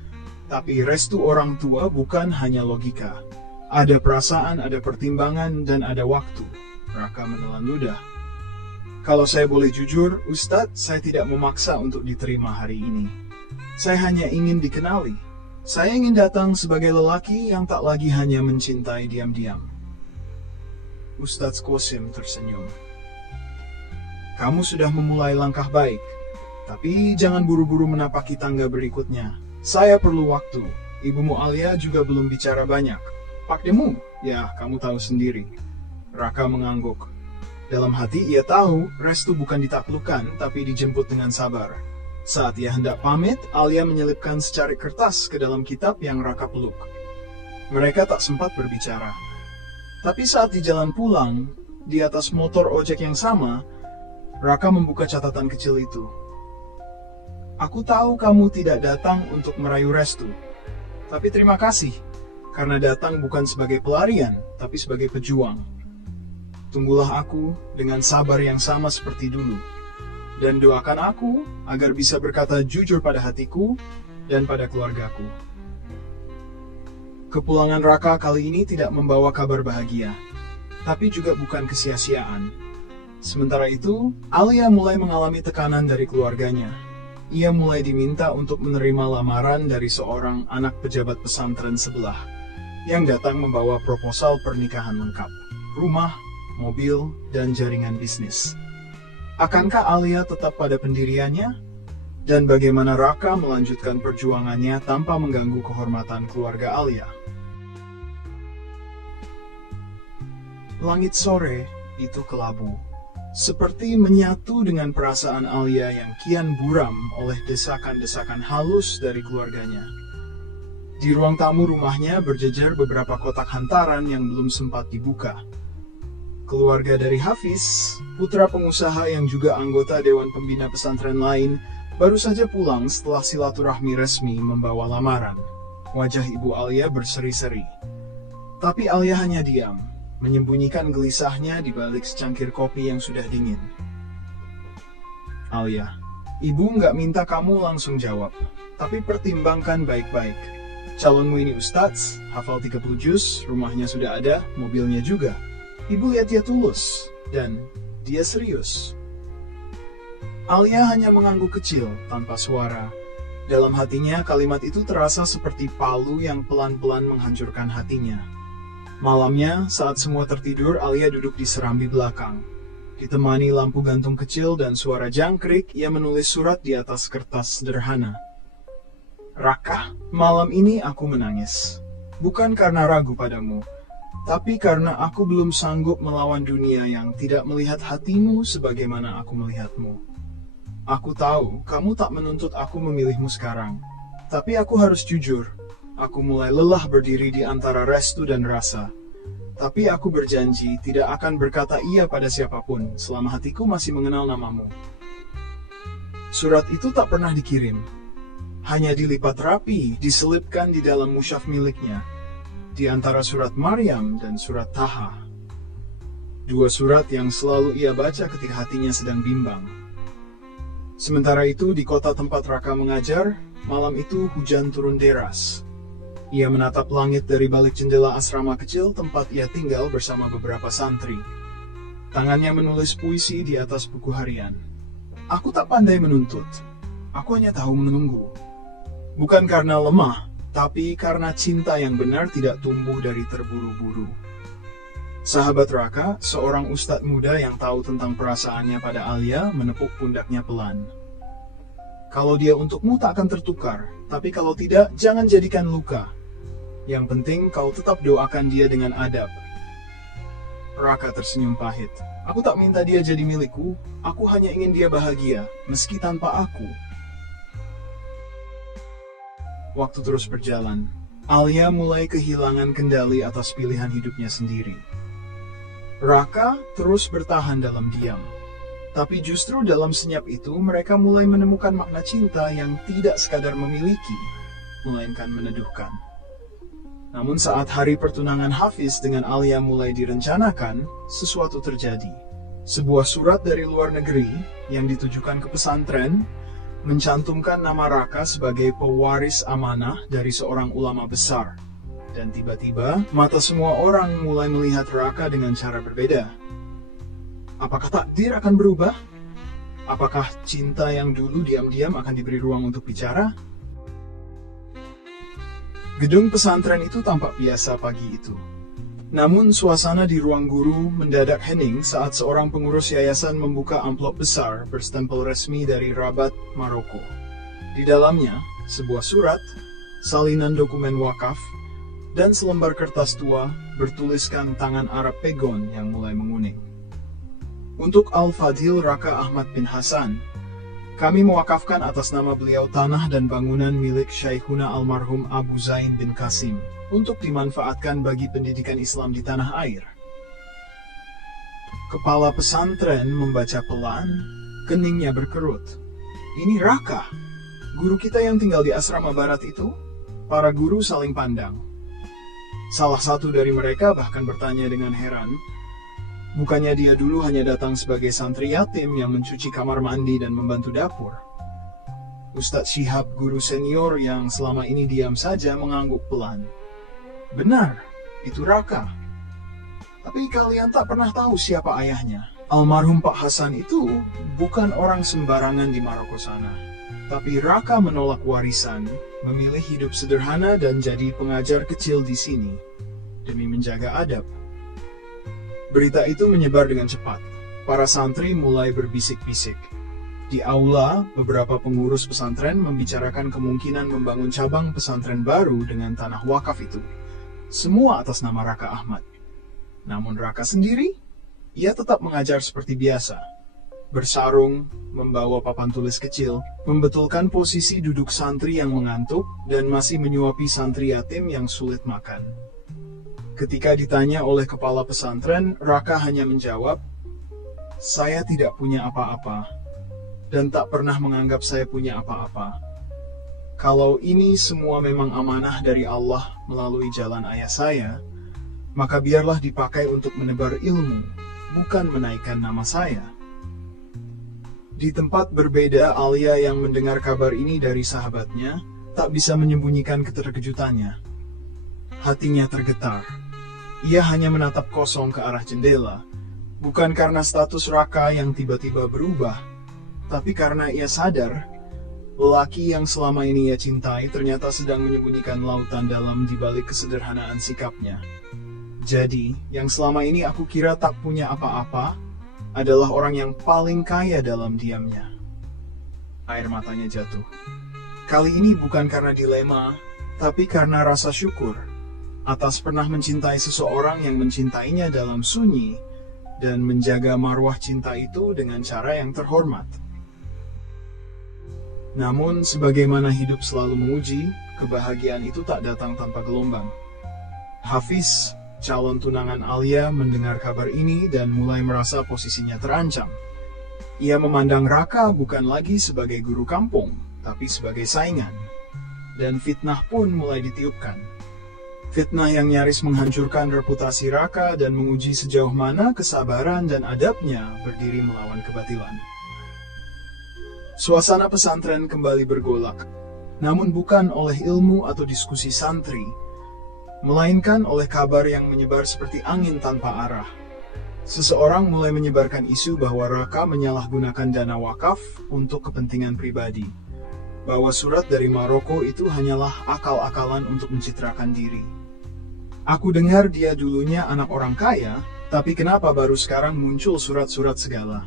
Tapi restu orang tua bukan hanya logika. Ada perasaan, ada pertimbangan, dan ada waktu." Raka menelan ludah. "Kalau saya boleh jujur, Ustadz, saya tidak memaksa untuk diterima hari ini. Saya hanya ingin dikenali. Saya ingin datang sebagai lelaki yang tak lagi hanya mencintai diam-diam." Ustadz Qasim tersenyum. "Kamu sudah memulai langkah baik. Tapi jangan buru-buru menapaki tangga berikutnya. Saya perlu waktu. Ibumu Alia juga belum bicara banyak. Pak Demu, ya kamu tahu sendiri." Raka mengangguk. Dalam hati ia tahu restu bukan ditaklukkan, tapi dijemput dengan sabar. Saat ia hendak pamit, Alia menyelipkan secari kertas ke dalam kitab yang Raka peluk. Mereka tak sempat berbicara. Tapi saat di jalan pulang, di atas motor ojek yang sama, Raka membuka catatan kecil itu. "Aku tahu kamu tidak datang untuk merayu restu. Tapi terima kasih, karena datang bukan sebagai pelarian, tapi sebagai pejuang. Tunggulah aku dengan sabar yang sama seperti dulu. Dan doakan aku agar bisa berkata jujur pada hatiku dan pada keluargaku." Kepulangan Raka kali ini tidak membawa kabar bahagia, tapi juga bukan kesia-siaan. Sementara itu, Alia mulai mengalami tekanan dari keluarganya. Ia mulai diminta untuk menerima lamaran dari seorang anak pejabat pesantren sebelah, yang datang membawa proposal pernikahan lengkap, rumah, mobil, dan jaringan bisnis. Akankah Alia tetap pada pendiriannya? Dan bagaimana Raka melanjutkan perjuangannya tanpa mengganggu kehormatan keluarga Alia? Langit sore itu kelabu, seperti menyatu dengan perasaan Alia yang kian buram oleh desakan-desakan halus dari keluarganya. Di ruang tamu rumahnya berjejer beberapa kotak hantaran yang belum sempat dibuka. Keluarga dari Hafiz, putra pengusaha yang juga anggota Dewan Pembina Pesantren lain, baru saja pulang setelah silaturahmi resmi membawa lamaran. Wajah Ibu Alia berseri-seri. Tapi Alia hanya diam, menyembunyikan gelisahnya di balik secangkir kopi yang sudah dingin. Alia, Ibu nggak minta kamu langsung jawab, tapi pertimbangkan baik-baik. Calonmu ini ustadz, hafal 30 juz, rumahnya sudah ada, mobilnya juga. Ibu lihat dia tulus, dan dia serius. Alia hanya mengangguk kecil, tanpa suara. Dalam hatinya, kalimat itu terasa seperti palu yang pelan-pelan menghancurkan hatinya. Malamnya, saat semua tertidur, Alia duduk di serambi belakang. Ditemani lampu gantung kecil dan suara jangkrik, ia menulis surat di atas kertas sederhana. Raka, malam ini aku menangis. Bukan karena ragu padamu, tapi karena aku belum sanggup melawan dunia yang tidak melihat hatimu sebagaimana aku melihatmu. Aku tahu, kamu tak menuntut aku memilihmu sekarang. Tapi aku harus jujur, aku mulai lelah berdiri di antara restu dan rasa. Tapi aku berjanji tidak akan berkata iya pada siapapun selama hatiku masih mengenal namamu. Surat itu tak pernah dikirim. Hanya dilipat rapi, diselipkan di dalam musyaf miliknya. Di antara surat Maryam dan surat Taha. Dua surat yang selalu ia baca ketika hatinya sedang bimbang. Sementara itu, di kota tempat Raka mengajar, malam itu hujan turun deras. Ia menatap langit dari balik jendela asrama kecil tempat ia tinggal bersama beberapa santri. Tangannya menulis puisi di atas buku harian. Aku tak pandai menuntut. Aku hanya tahu menunggu. Bukan karena lemah, tapi karena cinta yang benar tidak tumbuh dari terburu-buru. Sahabat Raka, seorang ustadz muda yang tahu tentang perasaannya pada Alia, menepuk pundaknya pelan. Kalau dia untukmu tak akan tertukar, tapi kalau tidak, jangan jadikan luka. Yang penting kau tetap doakan dia dengan adab. Raka tersenyum pahit. Aku tak minta dia jadi milikku, aku hanya ingin dia bahagia, meski tanpa aku. Waktu terus berjalan. Alia mulai kehilangan kendali atas pilihan hidupnya sendiri. Raka terus bertahan dalam diam. Tapi justru dalam senyap itu mereka mulai menemukan makna cinta yang tidak sekadar memiliki, melainkan meneduhkan. Namun saat hari pertunangan Hafiz dengan Alia mulai direncanakan, sesuatu terjadi. Sebuah surat dari luar negeri yang ditujukan ke pesantren mencantumkan nama Raka sebagai pewaris amanah dari seorang ulama besar. Dan tiba-tiba, mata semua orang mulai melihat Raka dengan cara berbeda. Apakah takdir akan berubah? Apakah cinta yang dulu diam-diam akan diberi ruang untuk bicara? Gedung pesantren itu tampak biasa pagi itu. Namun suasana di ruang guru mendadak hening saat seorang pengurus yayasan membuka amplop besar berstempel resmi dari Rabat, Maroko. Di dalamnya, sebuah surat, salinan dokumen wakaf, dan selembar kertas tua bertuliskan tangan Arab pegon yang mulai menguning. Untuk Al-Fadhil Raka Ahmad bin Hasan, kami mewakafkan atas nama beliau tanah dan bangunan milik Syekhuna almarhum Abu Zain bin Qasim untuk dimanfaatkan bagi pendidikan Islam di tanah air. Kepala pesantren membaca pelan, keningnya berkerut. Ini Raka, guru kita yang tinggal di asrama barat itu? Para guru saling pandang. Salah satu dari mereka bahkan bertanya dengan heran, bukannya dia dulu hanya datang sebagai santri yatim yang mencuci kamar mandi dan membantu dapur? Ustadz Syihab, guru senior yang selama ini diam saja, mengangguk pelan. Benar, itu Raka. Tapi kalian tak pernah tahu siapa ayahnya, Almarhum Pak Hasan itu bukan orang sembarangan di Maroko sana. Tapi Raka menolak warisan, memilih hidup sederhana dan jadi pengajar kecil di sini, demi menjaga adab. Berita itu menyebar dengan cepat. Para santri mulai berbisik-bisik. Di aula, beberapa pengurus pesantren membicarakan kemungkinan membangun cabang pesantren baru dengan tanah wakaf itu. Semua atas nama Raka Ahmad. Namun Raka sendiri, ia tetap mengajar seperti biasa. Bersarung, membawa papan tulis kecil, membetulkan posisi duduk santri yang mengantuk, dan masih menyuapi santri yatim yang sulit makan. Ketika ditanya oleh kepala pesantren, Raka hanya menjawab, "Saya tidak punya apa-apa, dan tak pernah menganggap saya punya apa-apa. Kalau ini semua memang amanah dari Allah melalui jalan ayah saya, maka biarlah dipakai untuk menebar ilmu, bukan menaikkan nama saya." Di tempat berbeda, Alia yang mendengar kabar ini dari sahabatnya, tak bisa menyembunyikan keterkejutannya. Hatinya tergetar. Ia hanya menatap kosong ke arah jendela, bukan karena status Raka yang tiba-tiba berubah, tapi karena ia sadar, lelaki yang selama ini ia cintai ternyata sedang menyembunyikan lautan dalam di balik kesederhanaan sikapnya. Jadi, yang selama ini aku kira tak punya apa-apa, adalah orang yang paling kaya dalam diamnya. Air matanya jatuh. Kali ini bukan karena dilema, tapi karena rasa syukur atas pernah mencintai seseorang yang mencintainya dalam sunyi dan menjaga marwah cinta itu dengan cara yang terhormat. Namun, sebagaimana hidup selalu menguji, kebahagiaan itu tak datang tanpa gelombang. Hafiz, calon tunangan Alia, mendengar kabar ini dan mulai merasa posisinya terancam. Ia memandang Raka bukan lagi sebagai guru kampung, tapi sebagai saingan. Dan fitnah pun mulai ditiupkan. Fitnah yang nyaris menghancurkan reputasi Raka dan menguji sejauh mana kesabaran dan adabnya berdiri melawan kebatilan. Suasana pesantren kembali bergolak, namun bukan oleh ilmu atau diskusi santri, melainkan oleh kabar yang menyebar seperti angin tanpa arah. Seseorang mulai menyebarkan isu bahwa Raka menyalahgunakan dana wakaf untuk kepentingan pribadi, bahwa surat dari Maroko itu hanyalah akal-akalan untuk mencitrakan diri. Aku dengar dia dulunya anak orang kaya, tapi kenapa baru sekarang muncul surat-surat segala?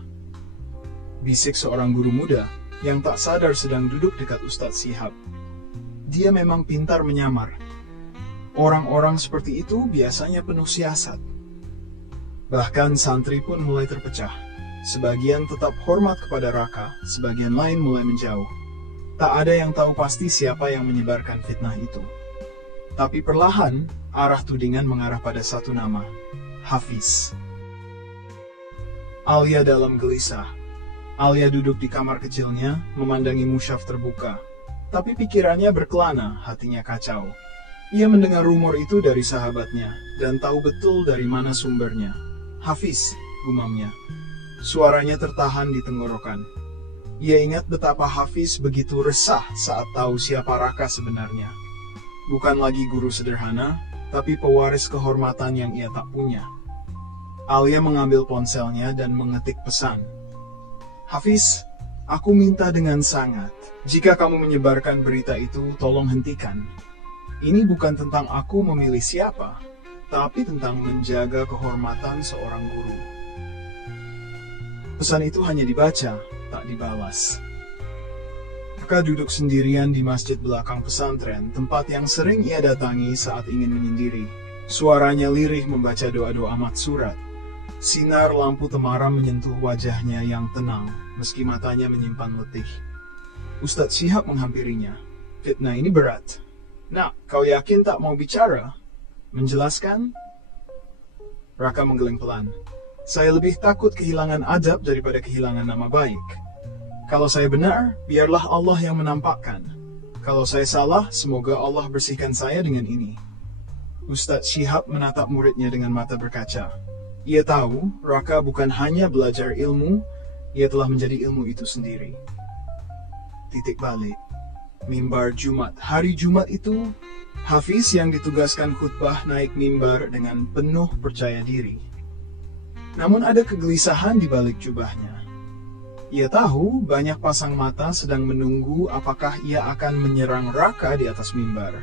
Bisik seorang guru muda, yang tak sadar sedang duduk dekat Ustadz Shihab. Dia memang pintar menyamar. Orang-orang seperti itu biasanya penuh siasat. Bahkan santri pun mulai terpecah. Sebagian tetap hormat kepada Raka, sebagian lain mulai menjauh. Tak ada yang tahu pasti siapa yang menyebarkan fitnah itu. Tapi perlahan, arah tudingan mengarah pada satu nama, Hafiz. Alia dalam gelisah. Alia duduk di kamar kecilnya, memandangi musyaf terbuka. Tapi pikirannya berkelana, hatinya kacau. Ia mendengar rumor itu dari sahabatnya, dan tahu betul dari mana sumbernya. "Hafiz," gumamnya. Suaranya tertahan di tenggorokan. Ia ingat betapa Hafiz begitu resah saat tahu siapa Raka sebenarnya. Bukan lagi guru sederhana, tapi pewaris kehormatan yang ia tak punya. Alia mengambil ponselnya dan mengetik pesan. "Hafiz, aku minta dengan sangat, jika kamu menyebarkan berita itu, tolong hentikan. Ini bukan tentang aku memilih siapa, tapi tentang menjaga kehormatan seorang guru." Pesan itu hanya dibaca, tak dibalas. Raka duduk sendirian di masjid belakang pesantren, tempat yang sering ia datangi saat ingin menyendiri. Suaranya lirih membaca doa-doa amat surat. Sinar lampu temaram menyentuh wajahnya yang tenang, meski matanya menyimpan letih. Ustadz Shihab menghampirinya. "Fitnah ini berat. Nak, kau yakin tak mau bicara? Menjelaskan?" Raka menggeleng pelan. "Saya lebih takut kehilangan adab daripada kehilangan nama baik. Kalau saya benar, biarlah Allah yang menampakkan. Kalau saya salah, semoga Allah bersihkan saya dengan ini." Ustadz Shihab menatap muridnya dengan mata berkaca. Ia tahu, Raka bukan hanya belajar ilmu, ia telah menjadi ilmu itu sendiri. Titik balik. Mimbar Jumat. Hari Jumat itu, Hafiz yang ditugaskan khutbah naik mimbar dengan penuh percaya diri. Namun ada kegelisahan di balik jubahnya. Ia tahu banyak pasang mata sedang menunggu apakah ia akan menyerang Raka di atas mimbar,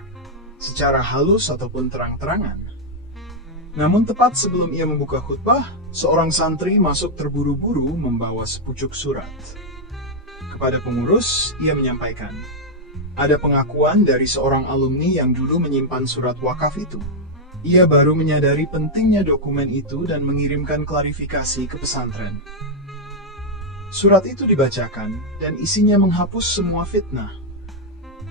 secara halus ataupun terang-terangan. Namun tepat sebelum ia membuka khutbah, seorang santri masuk terburu-buru membawa sepucuk surat. Kepada pengurus, ia menyampaikan, ada pengakuan dari seorang alumni yang dulu menyimpan surat wakaf itu. Ia baru menyadari pentingnya dokumen itu dan mengirimkan klarifikasi ke pesantren. Surat itu dibacakan, dan isinya menghapus semua fitnah.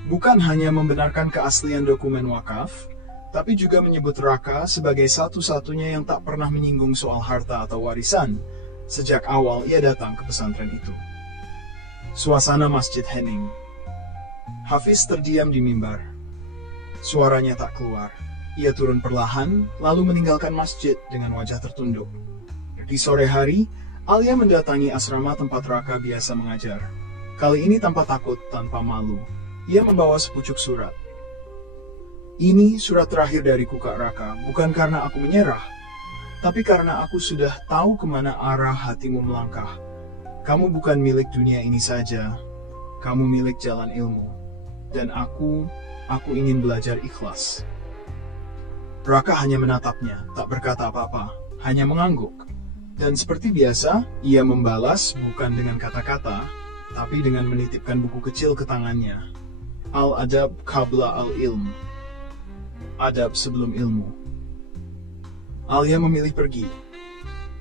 Bukan hanya membenarkan keaslian dokumen wakaf, tapi juga menyebut Raka sebagai satu-satunya yang tak pernah menyinggung soal harta atau warisan, sejak awal ia datang ke pesantren itu. Suasana masjid hening. Hafiz terdiam di mimbar. Suaranya tak keluar. Ia turun perlahan, lalu meninggalkan masjid dengan wajah tertunduk. Di sore hari, Alia mendatangi asrama tempat Raka biasa mengajar. Kali ini tanpa takut, tanpa malu. Ia membawa sepucuk surat. Ini surat terakhir dariku, Kak Raka, bukan karena aku menyerah, tapi karena aku sudah tahu kemana arah hatimu melangkah. Kamu bukan milik dunia ini saja, kamu milik jalan ilmu. Dan aku ingin belajar ikhlas. Raka hanya menatapnya, tak berkata apa-apa, hanya mengangguk. Dan seperti biasa, ia membalas bukan dengan kata-kata, tapi dengan menitipkan buku kecil ke tangannya. Al-Adab Qabla Al-Ilm. Adab sebelum ilmu. Alia memilih pergi.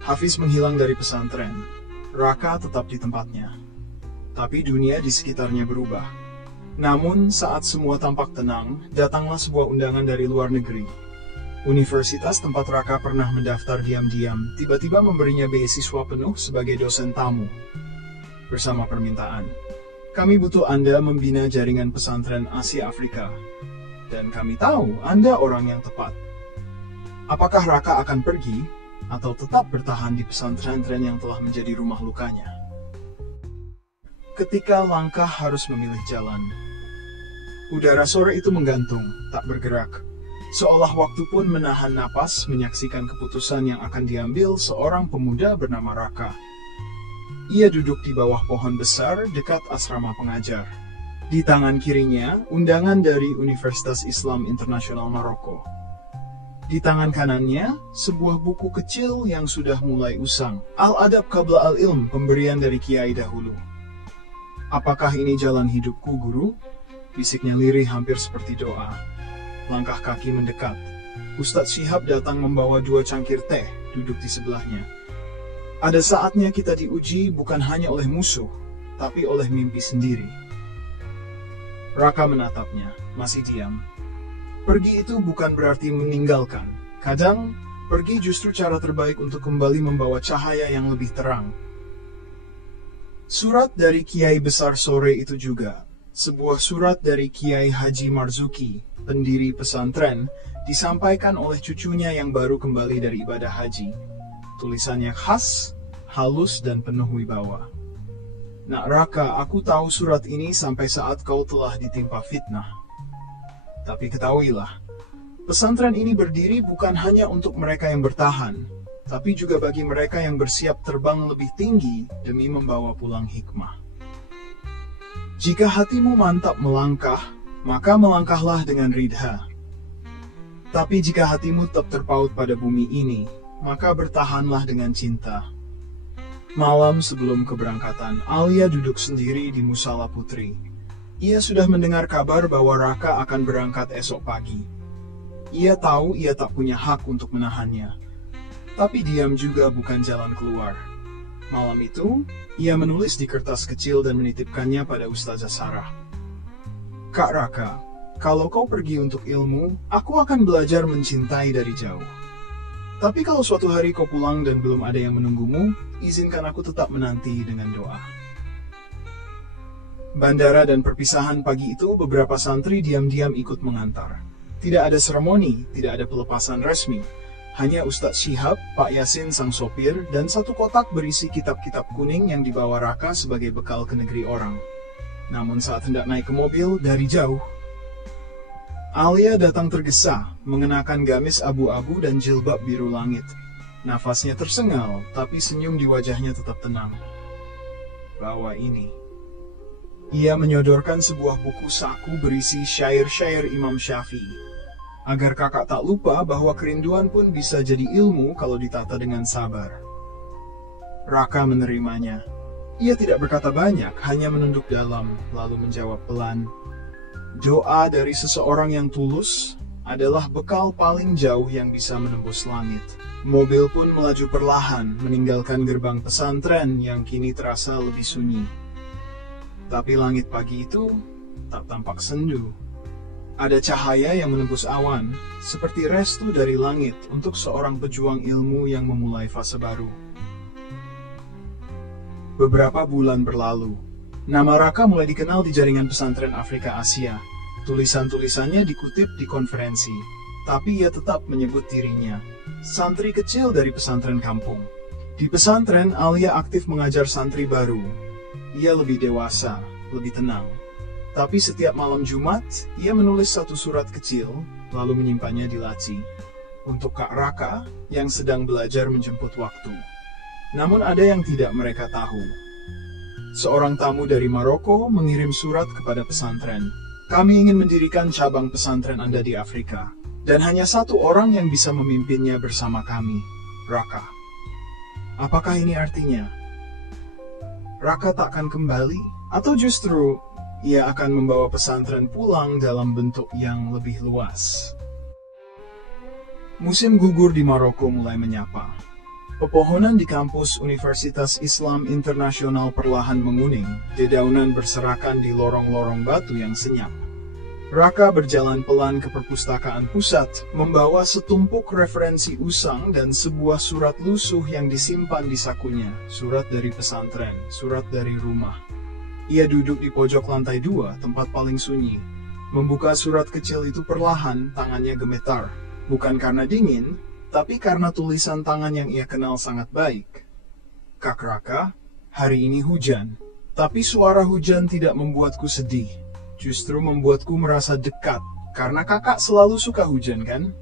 Hafiz menghilang dari pesantren. Raka tetap di tempatnya. Tapi dunia di sekitarnya berubah. Namun, saat semua tampak tenang, datanglah sebuah undangan dari luar negeri. Universitas tempat Raka pernah mendaftar diam-diam, tiba-tiba memberinya beasiswa penuh sebagai dosen tamu. Bersama permintaan, kami butuh Anda membina jaringan pesantren Asia Afrika. Dan kami tahu Anda orang yang tepat. Apakah Raka akan pergi, atau tetap bertahan di pesantren yang telah menjadi rumah lukanya? Ketika langkah harus memilih jalan, udara sore itu menggantung, tak bergerak. Seolah waktu pun menahan napas menyaksikan keputusan yang akan diambil seorang pemuda bernama Raka. Ia duduk di bawah pohon besar dekat asrama pengajar. Di tangan kirinya, undangan dari Universitas Islam Internasional Maroko. Di tangan kanannya, sebuah buku kecil yang sudah mulai usang. Al-Adab Qabla Al-Ilm, pemberian dari Kiai dahulu. Apakah ini jalan hidupku, Guru? Bisiknya lirih hampir seperti doa. Langkah kaki mendekat. Ustadz Syihab datang membawa 2 cangkir teh, duduk di sebelahnya. Ada saatnya kita diuji bukan hanya oleh musuh, tapi oleh mimpi sendiri. Raka menatapnya, masih diam. Pergi itu bukan berarti meninggalkan. Kadang, pergi justru cara terbaik untuk kembali membawa cahaya yang lebih terang. Surat dari Kiai Besar sore itu juga. Sebuah surat dari Kiai Haji Marzuki, pendiri pesantren, disampaikan oleh cucunya yang baru kembali dari ibadah haji. Tulisannya khas, halus, dan penuh wibawa. Nak Raka, aku tahu surat ini sampai saat kau telah ditimpa fitnah. Tapi ketahuilah, pesantren ini berdiri bukan hanya untuk mereka yang bertahan, tapi juga bagi mereka yang bersiap terbang lebih tinggi demi membawa pulang hikmah. Jika hatimu mantap melangkah, maka melangkahlah dengan ridha. Tapi jika hatimu tetap terpaut pada bumi ini, maka bertahanlah dengan cinta. Malam sebelum keberangkatan, Alia duduk sendiri di musala putri. Ia sudah mendengar kabar bahwa Raka akan berangkat esok pagi. Ia tahu ia tak punya hak untuk menahannya. Tapi diam juga bukan jalan keluar. Malam itu, ia menulis di kertas kecil dan menitipkannya pada Ustazah Sarah. Kak Raka, kalau kau pergi untuk ilmu, aku akan belajar mencintai dari jauh. Tapi kalau suatu hari kau pulang dan belum ada yang menunggumu, izinkan aku tetap menanti dengan doa. Bandara dan perpisahan pagi itu, beberapa santri diam-diam ikut mengantar. Tidak ada seremoni, tidak ada pelepasan resmi. Hanya Ustadz Syihab, Pak Yasin sang sopir, dan 1 kotak berisi kitab-kitab kuning yang dibawa Raka sebagai bekal ke negeri orang. Namun saat hendak naik ke mobil, dari jauh, Alia datang tergesa, mengenakan gamis abu-abu dan jilbab biru langit. Nafasnya tersengal, tapi senyum di wajahnya tetap tenang. Bawa ini. Ia menyodorkan sebuah buku saku berisi syair-syair Imam Syafi'i. Agar kakak tak lupa bahwa kerinduan pun bisa jadi ilmu kalau ditata dengan sabar. Raka menerimanya. Ia tidak berkata banyak, hanya menunduk dalam, lalu menjawab pelan. Doa dari seseorang yang tulus adalah bekal paling jauh yang bisa menembus langit. Mobil pun melaju perlahan, meninggalkan gerbang pesantren yang kini terasa lebih sunyi. Tapi langit pagi itu tak tampak sendu. Ada cahaya yang menembus awan, seperti restu dari langit untuk seorang pejuang ilmu yang memulai fase baru. Beberapa bulan berlalu, nama Raka mulai dikenal di jaringan pesantren Afrika Asia. Tulisan-tulisannya dikutip di konferensi, tapi ia tetap menyebut dirinya santri kecil dari pesantren kampung. Di pesantren, Alia aktif mengajar santri baru. Ia lebih dewasa, lebih tenang. Tapi setiap malam Jumat, ia menulis satu surat kecil, lalu menyimpannya di laci. Untuk Kak Raka, yang sedang belajar menjemput waktu. Namun ada yang tidak mereka tahu. Seorang tamu dari Maroko mengirim surat kepada pesantren. Kami ingin mendirikan cabang pesantren Anda di Afrika. Dan hanya satu orang yang bisa memimpinnya bersama kami, Raka. Apakah ini artinya? Raka tak akan kembali? Atau justru ia akan membawa pesantren pulang dalam bentuk yang lebih luas? Musim gugur di Maroko mulai menyapa. Pepohonan di kampus Universitas Islam Internasional perlahan menguning, dedaunan berserakan di lorong-lorong batu yang senyap. Raka berjalan pelan ke perpustakaan pusat, membawa setumpuk referensi usang dan sebuah surat lusuh yang disimpan di sakunya. Surat dari pesantren, surat dari rumah. Ia duduk di pojok lantai 2, tempat paling sunyi. Membuka surat kecil itu perlahan, tangannya gemetar. Bukan karena dingin, tapi karena tulisan tangan yang ia kenal sangat baik. Kak Raka, hari ini hujan. Tapi suara hujan tidak membuatku sedih. Justru membuatku merasa dekat. Karena kakak selalu suka hujan kan?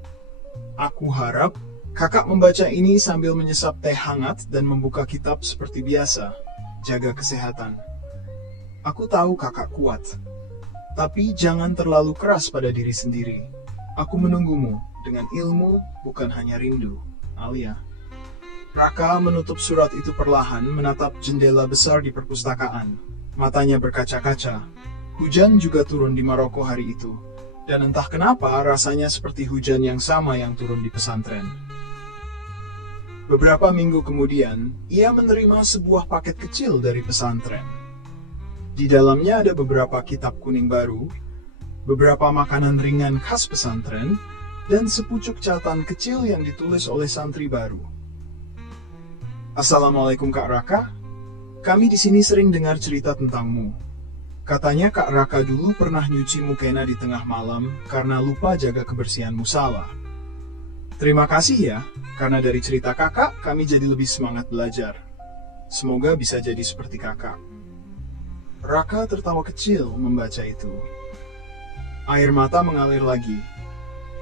Aku harap kakak membaca ini sambil menyesap teh hangat dan membuka kitab seperti biasa. Jaga kesehatan. Aku tahu kakak kuat. Tapi jangan terlalu keras pada diri sendiri. Aku menunggumu. Dengan ilmu, bukan hanya rindu. Alia. Raka menutup surat itu perlahan, menatap jendela besar di perpustakaan. Matanya berkaca-kaca. Hujan juga turun di Maroko hari itu. Dan entah kenapa rasanya seperti hujan yang sama yang turun di pesantren. Beberapa minggu kemudian, ia menerima sebuah paket kecil dari pesantren. Di dalamnya ada beberapa kitab kuning baru, beberapa makanan ringan khas pesantren, dan sepucuk catatan kecil yang ditulis oleh santri baru. Assalamualaikum Kak Raka. Kami di sini sering dengar cerita tentangmu. Katanya Kak Raka dulu pernah nyuci mukena di tengah malam karena lupa jaga kebersihan musala. Terima kasih ya, karena dari cerita kakak kami jadi lebih semangat belajar. Semoga bisa jadi seperti kakak. Raka tertawa kecil membaca itu. Air mata mengalir lagi.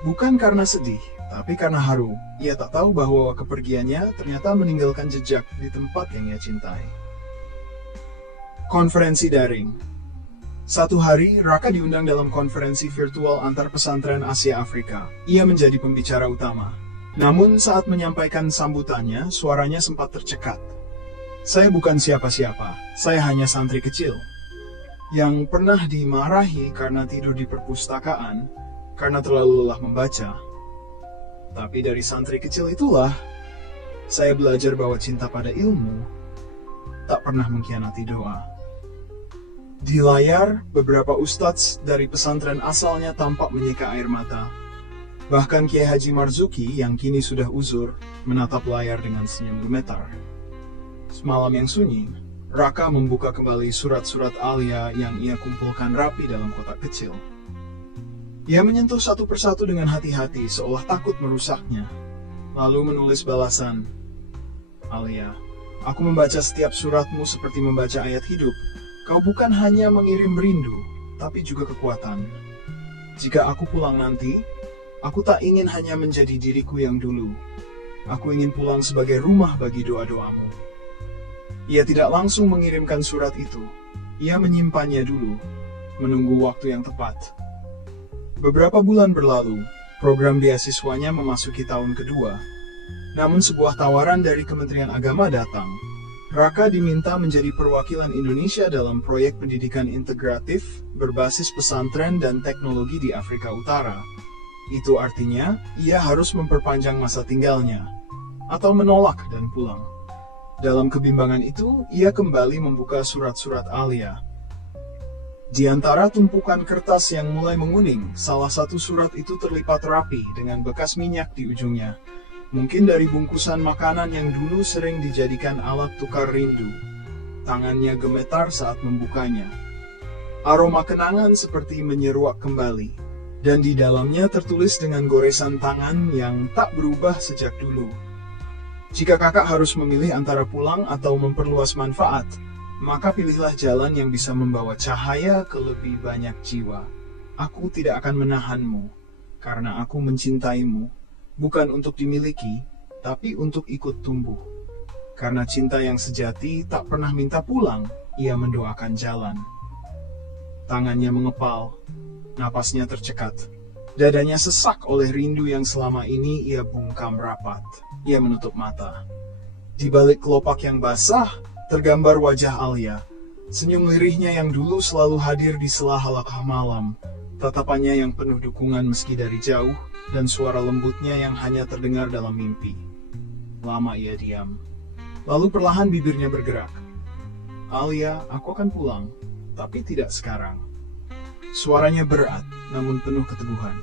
Bukan karena sedih, tapi karena haru. Ia tak tahu bahwa kepergiannya ternyata meninggalkan jejak di tempat yang ia cintai. Konferensi daring. Satu hari, Raka diundang dalam konferensi virtual antar pesantren Asia Afrika. Ia menjadi pembicara utama. Namun saat menyampaikan sambutannya, suaranya sempat tercekat. Saya bukan siapa-siapa, saya hanya santri kecil. Yang pernah dimarahi karena tidur di perpustakaan, karena terlalu lelah membaca. Tapi dari santri kecil itulah, saya belajar bahwa cinta pada ilmu tak pernah mengkhianati doa. Di layar, beberapa ustadz dari pesantren asalnya tampak menyeka air mata. Bahkan Kiai Haji Marzuki yang kini sudah uzur, menatap layar dengan senyum gemetar. Semalam yang sunyi, Raka membuka kembali surat-surat Alia yang ia kumpulkan rapi dalam kotak kecil. Ia menyentuh satu persatu dengan hati-hati, seolah takut merusaknya. Lalu menulis balasan. Alia, aku membaca setiap suratmu seperti membaca ayat hidup. Kau bukan hanya mengirim rindu, tapi juga kekuatan. Jika aku pulang nanti, aku tak ingin hanya menjadi diriku yang dulu. Aku ingin pulang sebagai rumah bagi doa-doamu." Ia tidak langsung mengirimkan surat itu. Ia menyimpannya dulu, menunggu waktu yang tepat. Beberapa bulan berlalu, program beasiswanya memasuki tahun kedua. Namun sebuah tawaran dari Kementerian Agama datang. Raka diminta menjadi perwakilan Indonesia dalam proyek pendidikan integratif berbasis pesantren dan teknologi di Afrika Utara. Itu artinya, ia harus memperpanjang masa tinggalnya, atau menolak dan pulang. Dalam kebimbangan itu, ia kembali membuka surat-surat Alia. Di antara tumpukan kertas yang mulai menguning, salah satu surat itu terlipat rapi dengan bekas minyak di ujungnya. Mungkin dari bungkusan makanan yang dulu sering dijadikan alat tukar rindu. Tangannya gemetar saat membukanya. Aroma kenangan seperti menyeruak kembali. Dan di dalamnya tertulis dengan goresan tangan yang tak berubah sejak dulu. "Jika kakak harus memilih antara pulang atau memperluas manfaat, maka pilihlah jalan yang bisa membawa cahaya ke lebih banyak jiwa. Aku tidak akan menahanmu, karena aku mencintaimu, bukan untuk dimiliki, tapi untuk ikut tumbuh. Karena cinta yang sejati tak pernah minta pulang, ia mendoakan jalan." Tangannya mengepal, napasnya tercekat. Dadanya sesak oleh rindu yang selama ini ia bungkam rapat. Ia menutup mata. Di balik kelopak yang basah, tergambar wajah Alia. Senyum lirihnya yang dulu selalu hadir di sela-halakah malam. Tatapannya yang penuh dukungan meski dari jauh, dan suara lembutnya yang hanya terdengar dalam mimpi. Lama ia diam. Lalu perlahan bibirnya bergerak. "Alia, aku akan pulang, tapi tidak sekarang." Suaranya berat, namun penuh keteguhan.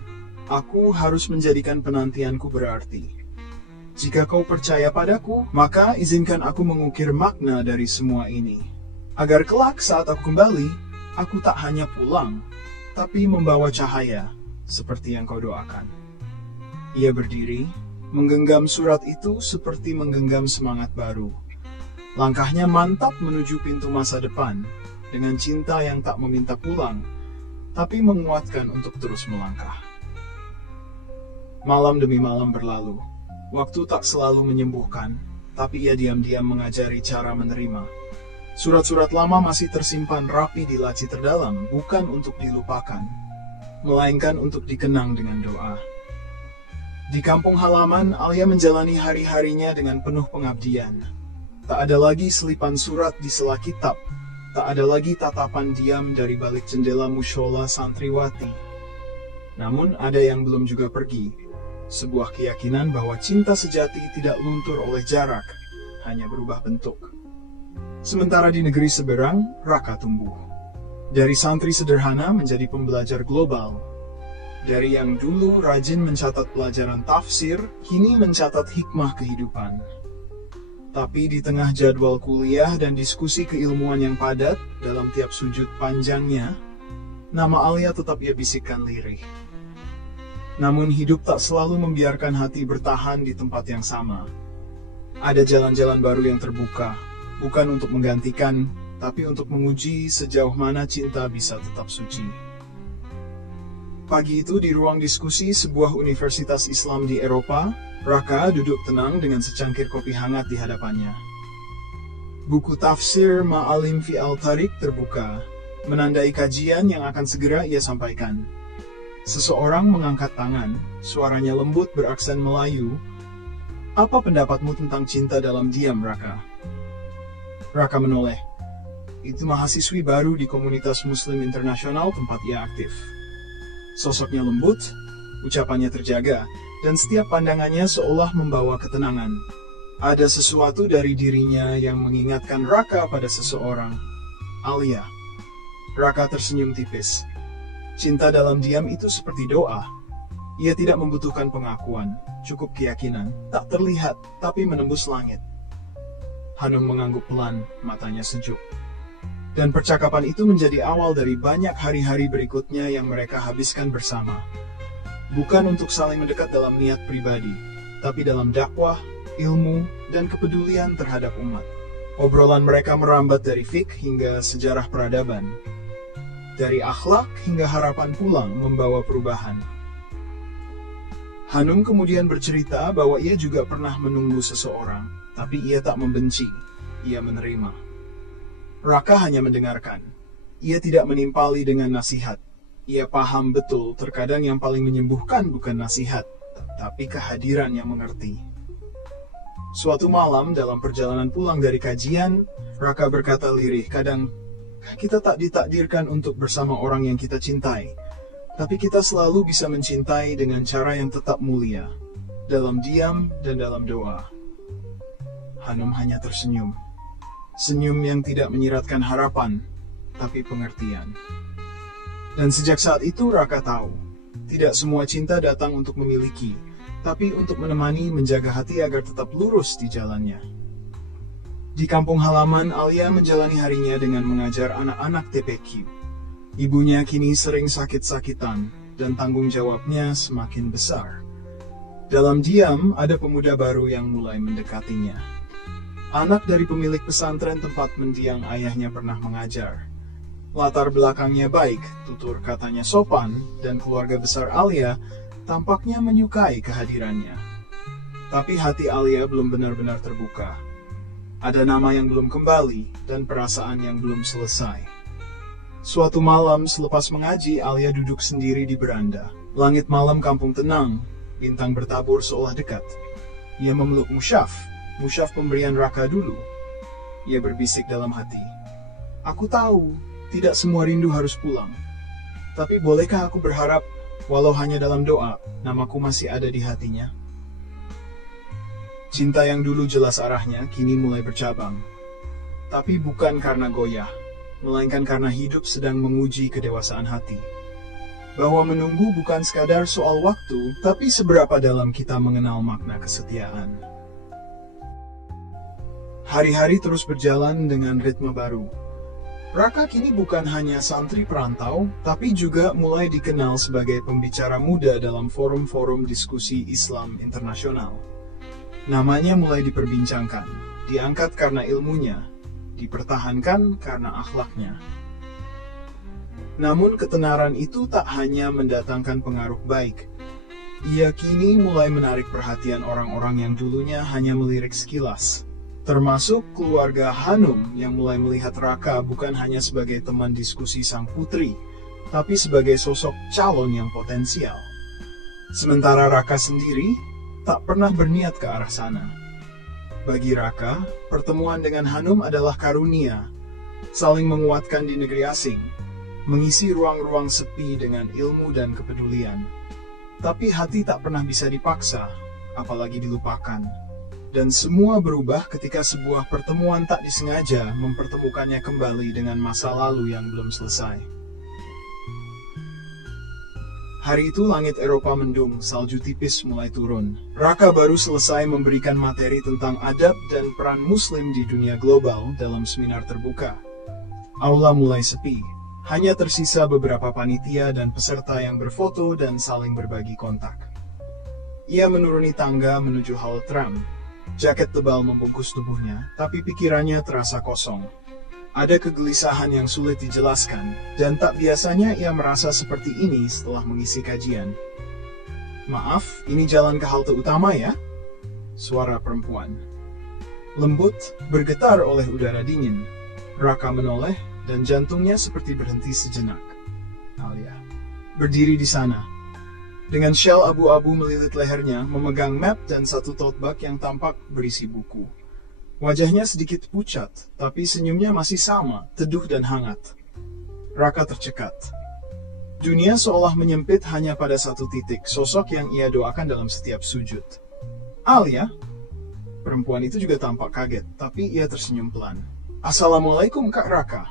"Aku harus menjadikan penantianku berarti. Jika kau percaya padaku, maka izinkan aku mengukir makna dari semua ini. Agar kelak saat aku kembali, aku tak hanya pulang, tapi membawa cahaya, seperti yang kau doakan." Ia berdiri, menggenggam surat itu seperti menggenggam semangat baru. Langkahnya mantap menuju pintu masa depan, dengan cinta yang tak meminta pulang, tapi menguatkan untuk terus melangkah. Malam demi malam berlalu. Waktu tak selalu menyembuhkan, tapi ia diam-diam mengajari cara menerima. Surat-surat lama masih tersimpan rapi di laci terdalam, bukan untuk dilupakan, melainkan untuk dikenang dengan doa. Di kampung halaman, Alia menjalani hari-harinya dengan penuh pengabdian. Tak ada lagi selipan surat di sela kitab, tak ada lagi tatapan diam dari balik jendela mushola santriwati. Namun ada yang belum juga pergi, sebuah keyakinan bahwa cinta sejati tidak luntur oleh jarak, hanya berubah bentuk. Sementara di negeri seberang, Raka tumbuh. Dari santri sederhana menjadi pembelajar global. Dari yang dulu rajin mencatat pelajaran tafsir, kini mencatat hikmah kehidupan. Tapi di tengah jadwal kuliah dan diskusi keilmuan yang padat dalam tiap sujud panjangnya, nama Alia tetap ia bisikkan lirih. Namun hidup tak selalu membiarkan hati bertahan di tempat yang sama. Ada jalan-jalan baru yang terbuka, bukan untuk menggantikan, tapi untuk menguji sejauh mana cinta bisa tetap suci. Pagi itu di ruang diskusi sebuah universitas Islam di Eropa, Raka duduk tenang dengan secangkir kopi hangat di hadapannya. Buku tafsir Ma'alim fi al-Tariq terbuka, menandai kajian yang akan segera ia sampaikan. Seseorang mengangkat tangan, suaranya lembut beraksen Melayu. "Apa pendapatmu tentang cinta dalam diam, Raka?" Raka menoleh. Itu mahasiswi baru di komunitas Muslim internasional tempat ia aktif. Sosoknya lembut, ucapannya terjaga, dan setiap pandangannya seolah membawa ketenangan. Ada sesuatu dari dirinya yang mengingatkan Raka pada seseorang. Alia. Raka tersenyum tipis. Cinta dalam diam itu seperti doa. Ia tidak membutuhkan pengakuan, cukup keyakinan, tak terlihat, tapi menembus langit. Hanum mengangguk pelan, matanya sejuk. Dan percakapan itu menjadi awal dari banyak hari-hari berikutnya yang mereka habiskan bersama. Bukan untuk saling mendekat dalam niat pribadi, tapi dalam dakwah, ilmu, dan kepedulian terhadap umat. Obrolan mereka merambat dari fik hingga sejarah peradaban. Dari akhlak hingga harapan pulang membawa perubahan. Hanum kemudian bercerita bahwa ia juga pernah menunggu seseorang, tapi ia tak membenci, ia menerima. Raka hanya mendengarkan. Ia tidak menimpali dengan nasihat. Ia paham betul terkadang yang paling menyembuhkan bukan nasihat, tapi kehadiran yang mengerti. Suatu malam dalam perjalanan pulang dari kajian, Raka berkata lirih, kadang kita tak ditakdirkan untuk bersama orang yang kita cintai, tapi kita selalu bisa mencintai dengan cara yang tetap mulia, dalam diam dan dalam doa. Hanum hanya tersenyum. Senyum yang tidak menyiratkan harapan, tapi pengertian. Dan sejak saat itu Raka tahu, tidak semua cinta datang untuk memiliki, tapi untuk menemani menjaga hati agar tetap lurus di jalannya. Di kampung halaman, Alia menjalani harinya dengan mengajar anak-anak TPQ. Ibunya kini sering sakit-sakitan, dan tanggung jawabnya semakin besar. Dalam diam, ada pemuda baru yang mulai mendekatinya. Anak dari pemilik pesantren tempat mendiang ayahnya pernah mengajar. Latar belakangnya baik, tutur katanya sopan, dan keluarga besar Alia tampaknya menyukai kehadirannya. Tapi hati Alia belum benar-benar terbuka. Ada nama yang belum kembali, dan perasaan yang belum selesai. Suatu malam selepas mengaji, Alia duduk sendiri di beranda. Langit malam kampung tenang, bintang bertabur seolah dekat. Ia memeluk Musyaf pemberian Raka dulu. Ia berbisik dalam hati, "Aku tahu, tidak semua rindu harus pulang. Tapi bolehkah aku berharap, walau hanya dalam doa, namaku masih ada di hatinya?" Cinta yang dulu jelas arahnya, kini mulai bercabang. Tapi bukan karena goyah, melainkan karena hidup sedang menguji kedewasaan hati. Bahwa menunggu bukan sekadar soal waktu, tapi seberapa dalam kita mengenal makna kesetiaan. Hari-hari terus berjalan dengan ritme baru. Raka kini bukan hanya santri perantau, tapi juga mulai dikenal sebagai pembicara muda dalam forum-forum diskusi Islam internasional. Namanya mulai diperbincangkan, diangkat karena ilmunya, dipertahankan karena akhlaknya. Namun ketenaran itu tak hanya mendatangkan pengaruh baik. Ia kini mulai menarik perhatian orang-orang yang dulunya hanya melirik sekilas. Termasuk keluarga Hanum yang mulai melihat Raka bukan hanya sebagai teman diskusi sang putri, tapi sebagai sosok calon yang potensial. Sementara Raka sendiri tak pernah berniat ke arah sana. Bagi Raka, pertemuan dengan Hanum adalah karunia, saling menguatkan di negeri asing, mengisi ruang-ruang sepi dengan ilmu dan kepedulian. Tapi hati tak pernah bisa dipaksa, apalagi dilupakan. Dan semua berubah ketika sebuah pertemuan tak disengaja mempertemukannya kembali dengan masa lalu yang belum selesai. Hari itu langit Eropa mendung, salju tipis mulai turun. Raka baru selesai memberikan materi tentang adab dan peran Muslim di dunia global dalam seminar terbuka. Aula mulai sepi, hanya tersisa beberapa panitia dan peserta yang berfoto dan saling berbagi kontak. Ia menuruni tangga menuju hal tram. Jaket tebal membungkus tubuhnya, tapi pikirannya terasa kosong. Ada kegelisahan yang sulit dijelaskan, dan tak biasanya ia merasa seperti ini setelah mengisi kajian. "Maaf, ini jalan ke halte utama ya?" Suara perempuan. Lembut, bergetar oleh udara dingin. Raka menoleh, dan jantungnya seperti berhenti sejenak. Alia berdiri di sana. Dengan syal abu-abu melilit lehernya, memegang map dan satu tote bag yang tampak berisi buku. Wajahnya sedikit pucat, tapi senyumnya masih sama, teduh dan hangat. Raka tercekat. Dunia seolah menyempit hanya pada satu titik, sosok yang ia doakan dalam setiap sujud. "Alia?" Perempuan itu juga tampak kaget, tapi ia tersenyum pelan. "Assalamualaikum Kak Raka."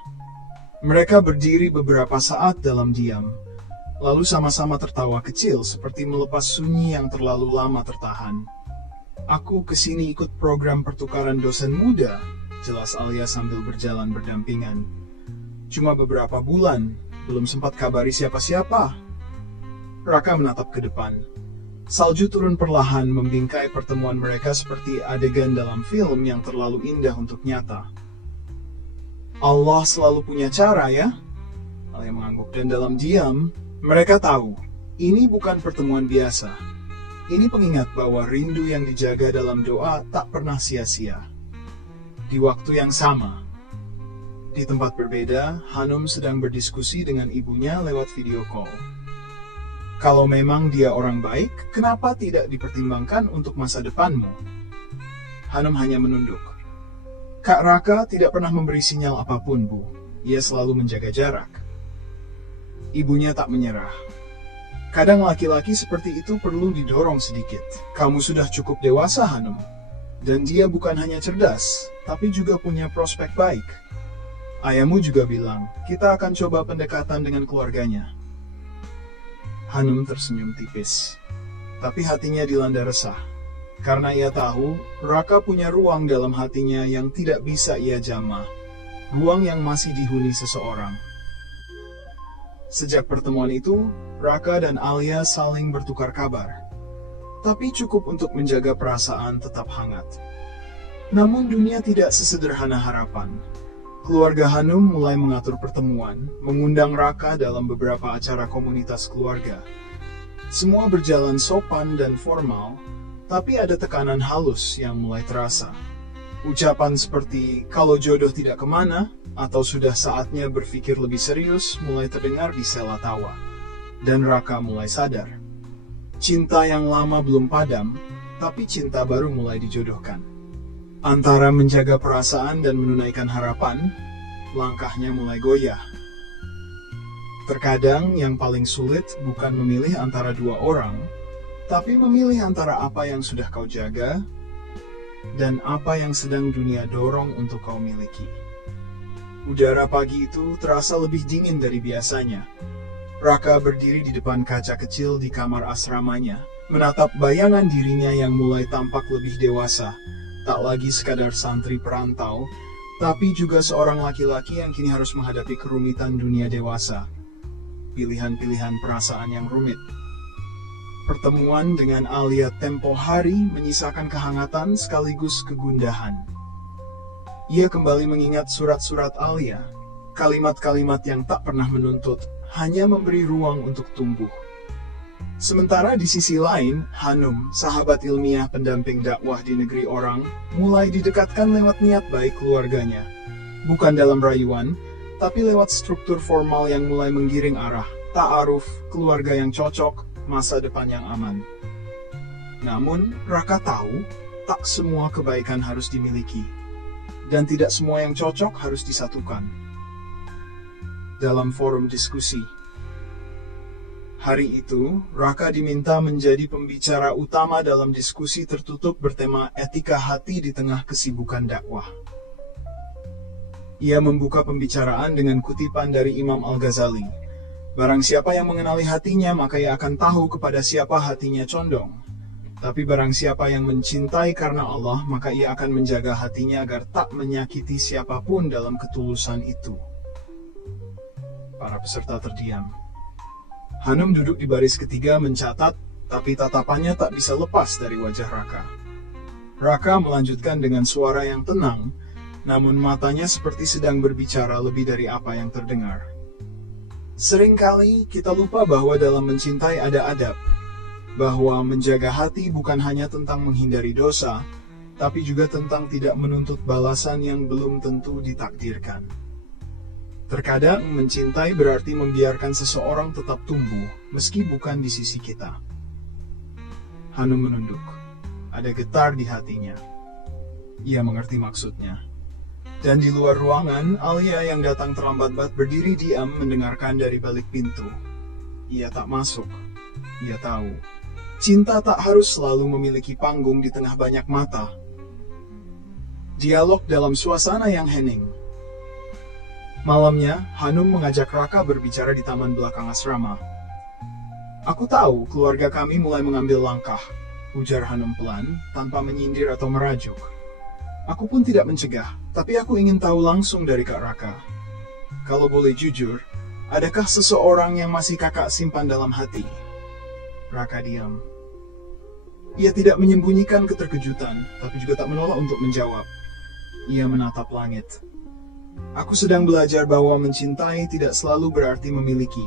Mereka berdiri beberapa saat dalam diam, lalu sama-sama tertawa kecil seperti melepas sunyi yang terlalu lama tertahan. "Aku kesini ikut program pertukaran dosen muda," jelas Alia sambil berjalan berdampingan. "Cuma beberapa bulan, belum sempat kabari siapa-siapa." Raka menatap ke depan. Salju turun perlahan membingkai pertemuan mereka seperti adegan dalam film yang terlalu indah untuk nyata. "Allah selalu punya cara ya?" Alia mengangguk, dan dalam diam, mereka tahu, ini bukan pertemuan biasa. Ini pengingat bahwa rindu yang dijaga dalam doa tak pernah sia-sia. Di waktu yang sama, di tempat berbeda, Hanum sedang berdiskusi dengan ibunya lewat video call. Kalau memang dia orang baik, kenapa tidak dipertimbangkan untuk masa depanmu? Hanum hanya menunduk. Kak Raka tidak pernah memberi sinyal apapun, Bu. Ia selalu menjaga jarak. Ibunya tak menyerah. Kadang laki-laki seperti itu perlu didorong sedikit. Kamu sudah cukup dewasa, Hanum. Dan dia bukan hanya cerdas, tapi juga punya prospek baik. Ayahmu juga bilang, kita akan coba pendekatan dengan keluarganya. Hanum tersenyum tipis. Tapi hatinya dilanda resah. Karena ia tahu, Raka punya ruang dalam hatinya yang tidak bisa ia jamah. Ruang yang masih dihuni seseorang. Sejak pertemuan itu, Raka dan Alia saling bertukar kabar. Tapi cukup untuk menjaga perasaan tetap hangat. Namun dunia tidak sesederhana harapan. Keluarga Hanum mulai mengatur pertemuan, mengundang Raka dalam beberapa acara komunitas keluarga. Semua berjalan sopan dan formal, tapi ada tekanan halus yang mulai terasa. Ucapan seperti, kalau jodoh tidak kemana, atau sudah saatnya berpikir lebih serius, mulai terdengar di sela tawa. Dan Raka mulai sadar. Cinta yang lama belum padam, tapi cinta baru mulai dijodohkan. Antara menjaga perasaan dan menunaikan harapan, langkahnya mulai goyah. Terkadang yang paling sulit bukan memilih antara dua orang, tapi memilih antara apa yang sudah kau jaga, dan apa yang sedang dunia dorong untuk kau miliki. Udara pagi itu terasa lebih dingin dari biasanya. Raka berdiri di depan kaca kecil di kamar asramanya, menatap bayangan dirinya yang mulai tampak lebih dewasa. Tak lagi sekadar santri perantau, tapi juga seorang laki-laki yang kini harus menghadapi kerumitan dunia dewasa. Pilihan-pilihan perasaan yang rumit. Pertemuan dengan Alia tempo hari menyisakan kehangatan sekaligus kegundahan. Ia kembali mengingat surat-surat Alia, kalimat-kalimat yang tak pernah menuntut, hanya memberi ruang untuk tumbuh. Sementara di sisi lain, Hanum, sahabat ilmiah pendamping dakwah di negeri orang, mulai didekatkan lewat niat baik keluarganya. Bukan dalam rayuan, tapi lewat struktur formal yang mulai menggiring arah, ta'aruf, keluarga yang cocok, masa depan yang aman. Namun, Raka tahu, tak semua kebaikan harus dimiliki. Dan tidak semua yang cocok harus disatukan. Dalam forum diskusi, hari itu, Raka diminta menjadi pembicara utama dalam diskusi tertutup bertema etika hati di tengah kesibukan dakwah. Ia membuka pembicaraan dengan kutipan dari Imam Al-Ghazali. Barang siapa yang mengenali hatinya, maka ia akan tahu kepada siapa hatinya condong. Tapi barang siapa yang mencintai karena Allah, maka ia akan menjaga hatinya agar tak menyakiti siapapun dalam ketulusan itu. Para peserta terdiam. Hanum duduk di baris ketiga mencatat, tapi tatapannya tak bisa lepas dari wajah Raka. Raka melanjutkan dengan suara yang tenang, namun matanya seperti sedang berbicara lebih dari apa yang terdengar. Seringkali kita lupa bahwa dalam mencintai ada adab, bahwa menjaga hati bukan hanya tentang menghindari dosa, tapi juga tentang tidak menuntut balasan yang belum tentu ditakdirkan. Terkadang mencintai berarti membiarkan seseorang tetap tumbuh, meski bukan di sisi kita. Hanum menunduk. Ada getar di hatinya. Ia mengerti maksudnya. Dan di luar ruangan, Alia yang datang terlambat berdiri diam mendengarkan dari balik pintu. Ia tak masuk. Ia tahu. Cinta tak harus selalu memiliki panggung di tengah banyak mata. Dialog dalam suasana yang hening. Malamnya, Hanum mengajak Raka berbicara di taman belakang asrama. Aku tahu keluarga kami mulai mengambil langkah, ujar Hanum pelan, tanpa menyindir atau merajuk. Aku pun tidak mencegah, tapi aku ingin tahu langsung dari Kak Raka. Kalau boleh jujur, adakah seseorang yang masih kakak simpan dalam hati? Raka diam. Ia tidak menyembunyikan keterkejutan, tapi juga tak menolak untuk menjawab. Ia menatap langit. Aku sedang belajar bahwa mencintai tidak selalu berarti memiliki,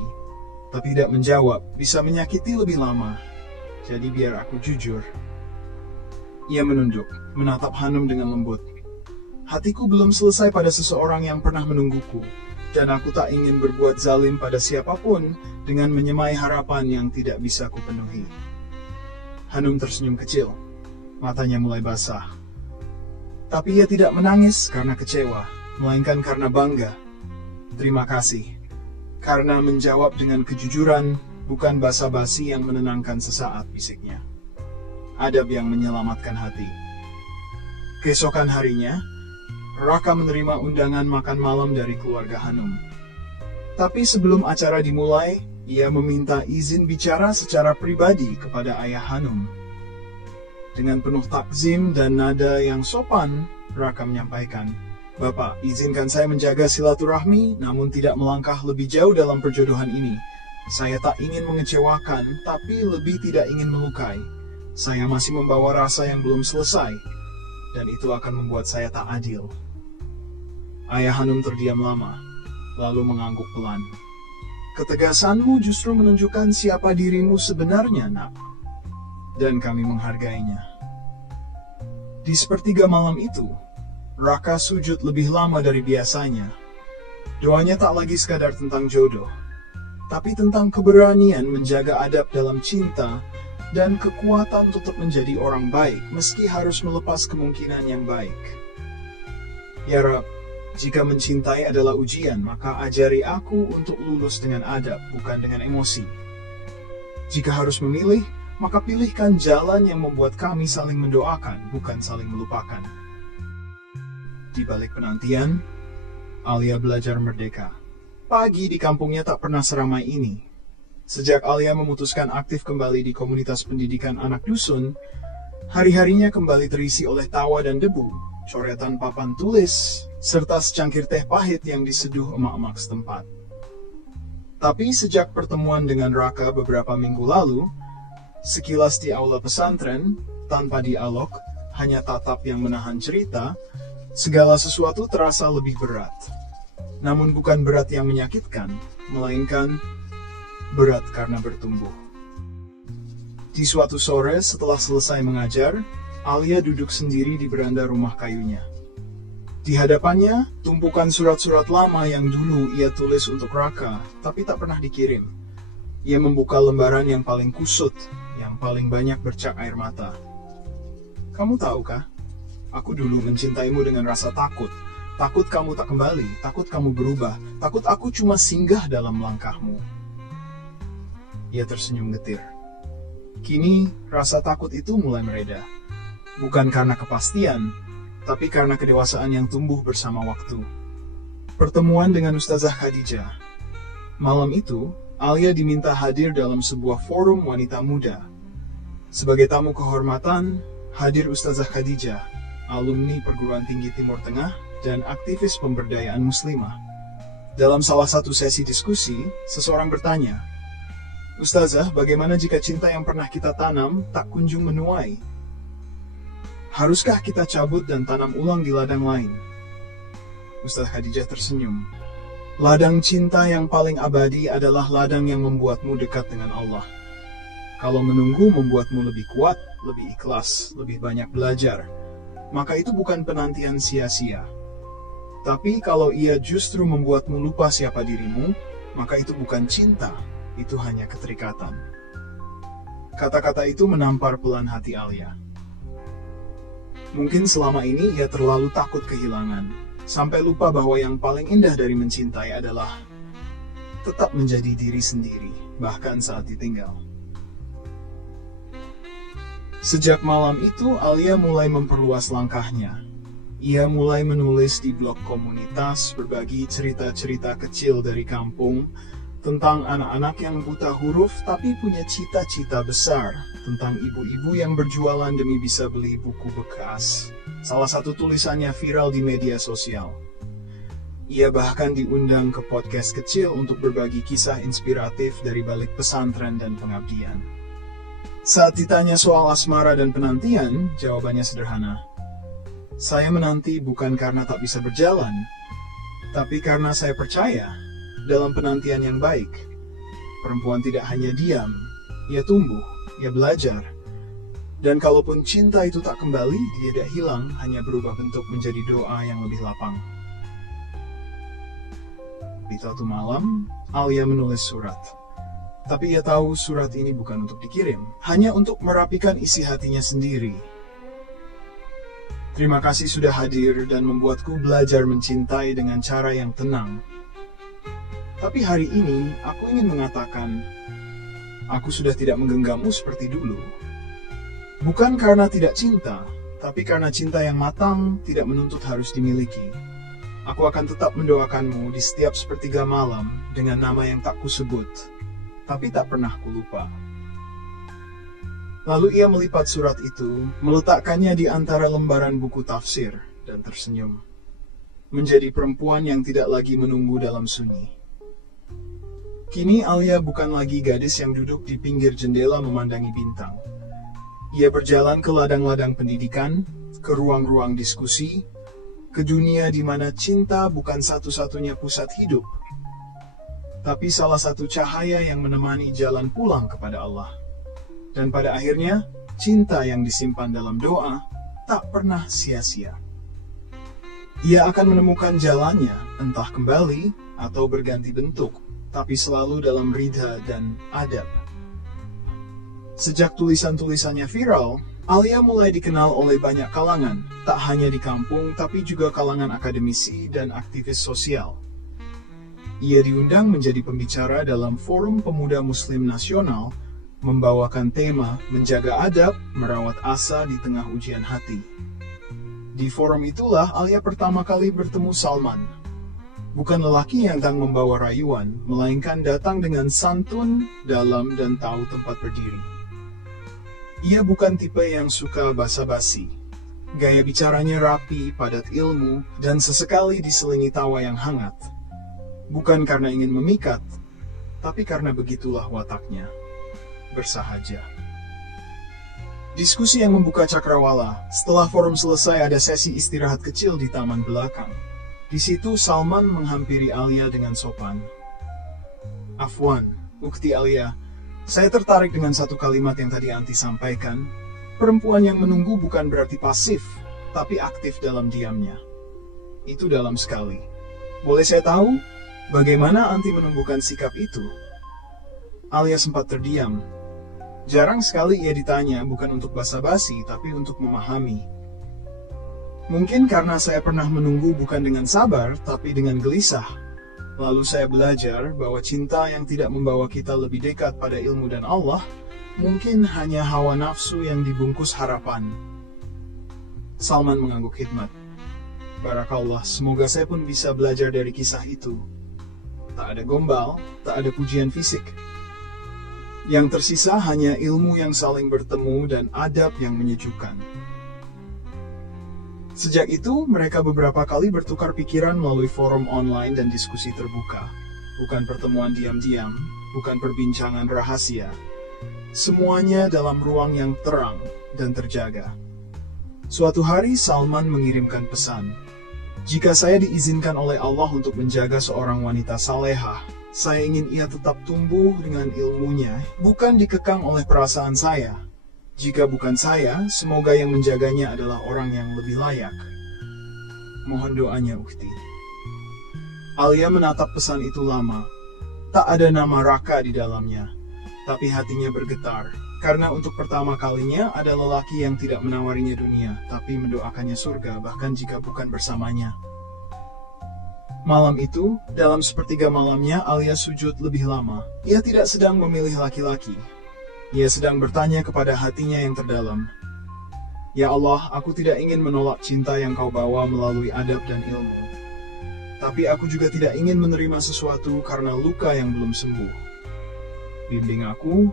tapi tidak menjawab bisa menyakiti lebih lama. jadi biar aku jujur. Ia menunduk, menatap Hanum dengan lembut. Hatiku belum selesai pada seseorang yang pernah menungguku, dan aku tak ingin berbuat zalim pada siapapun dengan menyemai harapan yang tidak bisa kupenuhi. Hanum tersenyum kecil, matanya mulai basah. Tapi ia tidak menangis karena kecewa, melainkan karena bangga. Terima kasih, karena menjawab dengan kejujuran, bukan basa-basi yang menenangkan sesaat, bisiknya. Adab yang menyelamatkan hati. Keesokan harinya, Raka menerima undangan makan malam dari keluarga Hanum. Tapi sebelum acara dimulai, ia meminta izin bicara secara pribadi kepada ayah Hanum. Dengan penuh takzim dan nada yang sopan, Raka menyampaikan, "Bapak, izinkan saya menjaga silaturahmi, namun tidak melangkah lebih jauh dalam perjodohan ini. Saya tak ingin mengecewakan, tapi lebih tidak ingin melukai. Saya masih membawa rasa yang belum selesai, dan itu akan membuat saya tak adil." Ayah Hanum terdiam lama, lalu mengangguk pelan. "Ketegasanmu justru menunjukkan siapa dirimu sebenarnya, nak. Dan kami menghargainya." Di sepertiga malam itu, Raka sujud lebih lama dari biasanya. Doanya tak lagi sekadar tentang jodoh, tapi tentang keberanian menjaga adab dalam cinta dan kekuatan untuk menjadi orang baik meski harus melepas kemungkinan yang baik. "Ya Rab, jika mencintai adalah ujian, maka ajari aku untuk lulus dengan adab, bukan dengan emosi. Jika harus memilih, maka pilihkan jalan yang membuat kami saling mendoakan, bukan saling melupakan." Di balik penantian, Alia belajar merdeka. Pagi di kampungnya tak pernah seramai ini. Sejak Alia memutuskan aktif kembali di komunitas pendidikan anak dusun, hari-harinya kembali terisi oleh tawa dan debu, coretan papan tulis, serta secangkir teh pahit yang diseduh emak-emak setempat. Tapi sejak pertemuan dengan Raka beberapa minggu lalu, sekilas di aula pesantren, tanpa dialog, hanya tatap yang menahan cerita, segala sesuatu terasa lebih berat. Namun bukan berat yang menyakitkan, melainkan berat karena bertumbuh. Di suatu sore setelah selesai mengajar, Alia duduk sendiri di beranda rumah kayunya. Di hadapannya, tumpukan surat-surat lama yang dulu ia tulis untuk Raka, tapi tak pernah dikirim. Ia membuka lembaran yang paling kusut, yang paling banyak bercak air mata. "Kamu tahu kah? Aku dulu mencintaimu dengan rasa takut. Takut kamu tak kembali, takut kamu berubah, takut aku cuma singgah dalam langkahmu." Ia tersenyum getir. Kini, rasa takut itu mulai mereda. Bukan karena kepastian, tapi karena kedewasaan yang tumbuh bersama waktu. Pertemuan dengan Ustazah Khadijah. Malam itu, Alia diminta hadir dalam sebuah forum wanita muda. Sebagai tamu kehormatan, hadir Ustazah Khadijah, alumni perguruan tinggi Timur Tengah dan aktivis pemberdayaan muslimah. Dalam salah satu sesi diskusi, seseorang bertanya, "Ustazah, bagaimana jika cinta yang pernah kita tanam tak kunjung menuai? Haruskah kita cabut dan tanam ulang di ladang lain?" Ustazah Khadijah tersenyum. "Ladang cinta yang paling abadi adalah ladang yang membuatmu dekat dengan Allah. Kalau menunggu membuatmu lebih kuat, lebih ikhlas, lebih banyak belajar, maka itu bukan penantian sia-sia. Tapi kalau ia justru membuatmu lupa siapa dirimu, maka itu bukan cinta, itu hanya keterikatan." Kata-kata itu menampar pelan hati Alia. Mungkin selama ini ia terlalu takut kehilangan, sampai lupa bahwa yang paling indah dari mencintai adalah tetap menjadi diri sendiri, bahkan saat ditinggal. Sejak malam itu, Alia mulai memperluas langkahnya. Ia mulai menulis di blog komunitas, berbagi cerita-cerita kecil dari kampung, tentang anak-anak yang buta huruf tapi punya cita-cita besar, tentang ibu-ibu yang berjualan demi bisa beli buku bekas. Salah satu tulisannya viral di media sosial. Ia bahkan diundang ke podcast kecil untuk berbagi kisah inspiratif dari balik pesantren dan pengabdian. Saat ditanya soal asmara dan penantian, jawabannya sederhana. "Saya menanti bukan karena tak bisa berjalan, tapi karena saya percaya dalam penantian yang baik, perempuan tidak hanya diam, Ia tumbuh, ia belajar. Dan kalaupun cinta itu tak kembali, dia tidak hilang, hanya berubah bentuk menjadi doa yang lebih lapang. Di suatu malam, Alia menulis surat. Tapi ia tahu surat ini bukan untuk dikirim, hanya untuk merapikan isi hatinya sendiri. Terima kasih sudah hadir dan membuatku belajar mencintai dengan cara yang tenang. Tapi hari ini, aku ingin mengatakan, aku sudah tidak menggenggammu seperti dulu. Bukan karena tidak cinta, tapi karena cinta yang matang tidak menuntut harus dimiliki. Aku akan tetap mendoakanmu di setiap sepertiga malam dengan nama yang tak kusebut, tapi tak pernah kulupa. Lalu ia melipat surat itu, meletakkannya di antara lembaran buku tafsir, dan tersenyum. Menjadi perempuan yang tidak lagi menunggu dalam sunyi. Kini Alia bukan lagi gadis yang duduk di pinggir jendela memandangi bintang. Ia berjalan ke ladang-ladang pendidikan, ke ruang-ruang diskusi, ke dunia di mana cinta bukan satu-satunya pusat hidup, tapi salah satu cahaya yang menemani jalan pulang kepada Allah. Dan pada akhirnya, cinta yang disimpan dalam doa tak pernah sia-sia. Ia akan menemukan jalannya, entah kembali atau berganti bentuk, tapi selalu dalam ridha dan adab. Sejak tulisan-tulisannya viral, Alia mulai dikenal oleh banyak kalangan, tak hanya di kampung tapi juga kalangan akademisi dan aktivis sosial. Ia diundang menjadi pembicara dalam Forum Pemuda Muslim Nasional, membawakan tema menjaga adab, merawat asa di tengah ujian hati. Di forum itulah Alia pertama kali bertemu Salman. Bukan lelaki yang datang membawa rayuan, melainkan datang dengan santun, dalam, dan tahu tempat berdiri. Ia bukan tipe yang suka basa-basi. Gaya bicaranya rapi, padat ilmu, dan sesekali diselingi tawa yang hangat. Bukan karena ingin memikat, tapi karena begitulah wataknya. Bersahaja. Diskusi yang membuka cakrawala. Setelah forum selesai ada sesi istirahat kecil di taman belakang. Di situ Salman menghampiri Alia dengan sopan. Afwan, ukti Alia. Saya tertarik dengan satu kalimat yang tadi Anti sampaikan. Perempuan yang menunggu bukan berarti pasif, tapi aktif dalam diamnya. Itu dalam sekali. Boleh saya tahu, bagaimana Anti menumbuhkan sikap itu? Alia sempat terdiam. Jarang sekali ia ditanya bukan untuk basa-basi, tapi untuk memahami. Mungkin karena saya pernah menunggu bukan dengan sabar, tapi dengan gelisah. Lalu saya belajar bahwa cinta yang tidak membawa kita lebih dekat pada ilmu dan Allah, mungkin hanya hawa nafsu yang dibungkus harapan. Salman mengangguk hikmat. Barakallah, semoga saya pun bisa belajar dari kisah itu. Tak ada gombal, tak ada pujian fisik. Yang tersisa hanya ilmu yang saling bertemu dan adab yang menyejukkan. Sejak itu, mereka beberapa kali bertukar pikiran melalui forum online dan diskusi terbuka. Bukan pertemuan diam-diam, bukan perbincangan rahasia. Semuanya dalam ruang yang terang dan terjaga. Suatu hari, Salman mengirimkan pesan. Jika saya diizinkan oleh Allah untuk menjaga seorang wanita salehah, saya ingin ia tetap tumbuh dengan ilmunya, bukan dikekang oleh perasaan saya. Jika bukan saya, semoga yang menjaganya adalah orang yang lebih layak. Mohon doanya, Ukti. Alia menatap pesan itu lama. Tak ada nama Raka di dalamnya. Tapi hatinya bergetar, karena untuk pertama kalinya ada lelaki yang tidak menawarinya dunia, tapi mendoakannya surga, bahkan jika bukan bersamanya. Malam itu, dalam sepertiga malamnya, Alia sujud lebih lama. Ia tidak sedang memilih laki-laki. Ia sedang bertanya kepada hatinya yang terdalam. Ya Allah, aku tidak ingin menolak cinta yang kau bawa melalui adab dan ilmu. Tapi aku juga tidak ingin menerima sesuatu karena luka yang belum sembuh. Bimbing aku,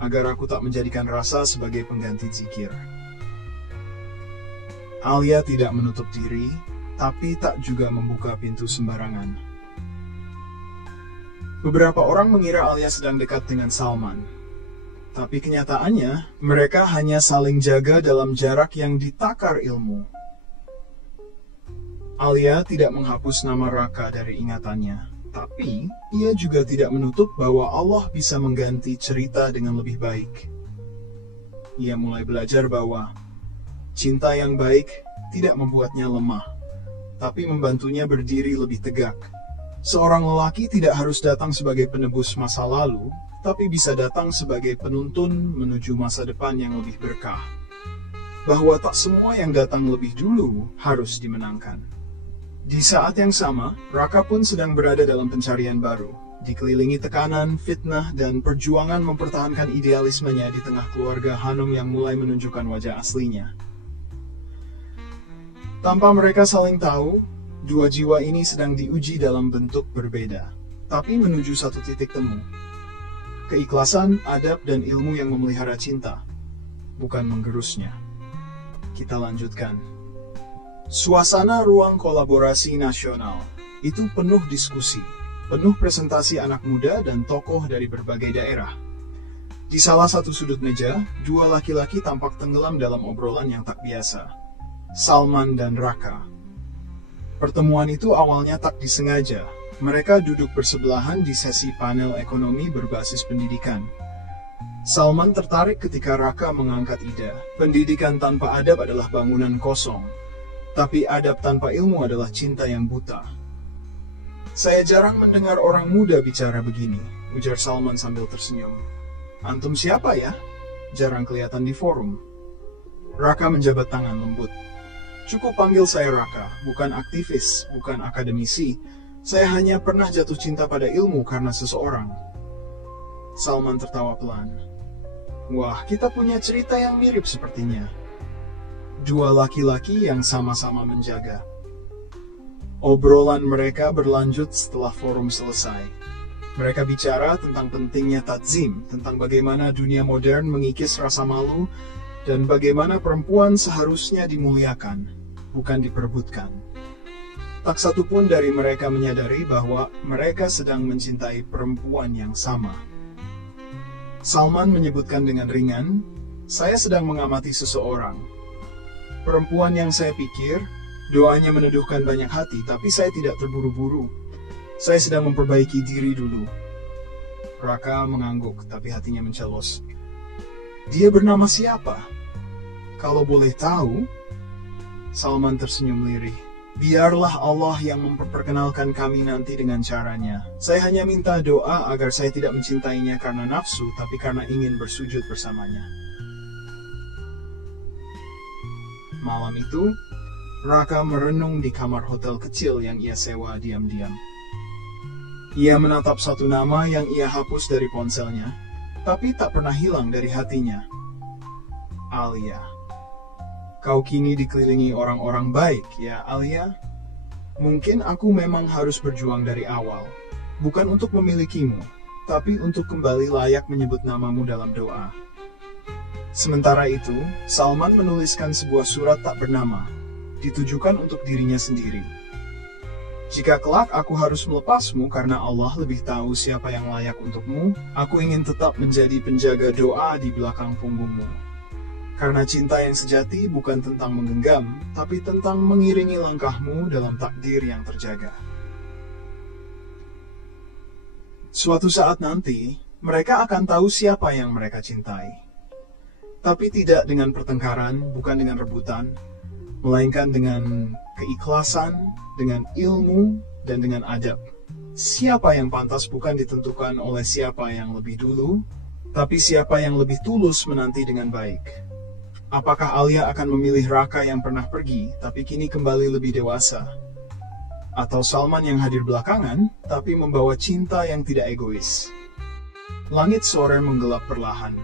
agar aku tak menjadikan rasa sebagai pengganti zikir. Alia tidak menutup diri, tapi tak juga membuka pintu sembarangan. Beberapa orang mengira Alia sedang dekat dengan Salman. Tapi kenyataannya, mereka hanya saling jaga dalam jarak yang ditakar ilmu. Alia tidak menghapus nama Raka dari ingatannya. Tapi, ia juga tidak menutup bahwa Allah bisa mengganti cerita dengan lebih baik. Ia mulai belajar bahwa cinta yang baik tidak membuatnya lemah, tapi membantunya berdiri lebih tegak. Seorang lelaki tidak harus datang sebagai penebus masa lalu, tapi bisa datang sebagai penuntun menuju masa depan yang lebih berkah. Bahwa tak semua yang datang lebih dulu harus dimenangkan. Di saat yang sama, Raka pun sedang berada dalam pencarian baru, dikelilingi tekanan, fitnah, dan perjuangan mempertahankan idealismenya di tengah keluarga Hanum yang mulai menunjukkan wajah aslinya. Tanpa mereka saling tahu, dua jiwa ini sedang diuji dalam bentuk berbeda, tapi menuju satu titik temu. Keikhlasan, adab, dan ilmu yang memelihara cinta, bukan menggerusnya. Kita lanjutkan. Suasana ruang kolaborasi nasional itu penuh diskusi, penuh presentasi anak muda dan tokoh dari berbagai daerah. Di salah satu sudut meja, dua laki-laki tampak tenggelam dalam obrolan yang tak biasa. Salman dan Raka. Pertemuan itu awalnya tak disengaja. Mereka duduk bersebelahan di sesi panel ekonomi berbasis pendidikan. Salman tertarik ketika Raka mengangkat ide, pendidikan tanpa adab adalah bangunan kosong. Tapi adab tanpa ilmu adalah cinta yang buta. Saya jarang mendengar orang muda bicara begini, ujar Salman sambil tersenyum. Antum siapa ya? Jarang kelihatan di forum. Raka menjabat tangan lembut. Cukup panggil saya Raka, bukan aktivis, bukan akademisi. Saya hanya pernah jatuh cinta pada ilmu karena seseorang. Salman tertawa pelan. Wah, kita punya cerita yang mirip sepertinya. Dua laki-laki yang sama-sama menjaga. Obrolan mereka berlanjut setelah forum selesai. Mereka bicara tentang pentingnya takzim, tentang bagaimana dunia modern mengikis rasa malu, dan bagaimana perempuan seharusnya dimuliakan, bukan diperebutkan. Tak satu pun dari mereka menyadari bahwa mereka sedang mencintai perempuan yang sama. Salman menyebutkan dengan ringan, saya sedang mengamati seseorang. Perempuan yang saya pikir, doanya meneduhkan banyak hati, tapi saya tidak terburu-buru. Saya sedang memperbaiki diri dulu. Raka mengangguk, tapi hatinya mencelos. Dia bernama siapa? Kalau boleh tahu? Salman tersenyum lirih. Biarlah Allah yang memperkenalkan kami nanti dengan caranya. Saya hanya minta doa agar saya tidak mencintainya karena nafsu, tapi karena ingin bersujud bersamanya. Malam itu, Raka merenung di kamar hotel kecil yang ia sewa diam-diam. Ia menatap satu nama yang ia hapus dari ponselnya, tapi tak pernah hilang dari hatinya. Alia. Kau kini dikelilingi orang-orang baik, ya Alia? Mungkin aku memang harus berjuang dari awal, bukan untuk memilikimu, tapi untuk kembali layak menyebut namamu dalam doa. Sementara itu, Salman menuliskan sebuah surat tak bernama, ditujukan untuk dirinya sendiri. Jika kelak aku harus melepasmu karena Allah lebih tahu siapa yang layak untukmu, aku ingin tetap menjadi penjaga doa di belakang punggungmu. Karena cinta yang sejati bukan tentang menggenggam, tapi tentang mengiringi langkahmu dalam takdir yang terjaga. Suatu saat nanti, mereka akan tahu siapa yang mereka cintai. Tapi tidak dengan pertengkaran, bukan dengan rebutan, melainkan dengan keikhlasan, dengan ilmu, dan dengan adab. Siapa yang pantas bukan ditentukan oleh siapa yang lebih dulu, tapi siapa yang lebih tulus menanti dengan baik. Apakah Alia akan memilih Raka yang pernah pergi, tapi kini kembali lebih dewasa? Atau Salman yang hadir belakangan, tapi membawa cinta yang tidak egois? Langit sore menggelap perlahan.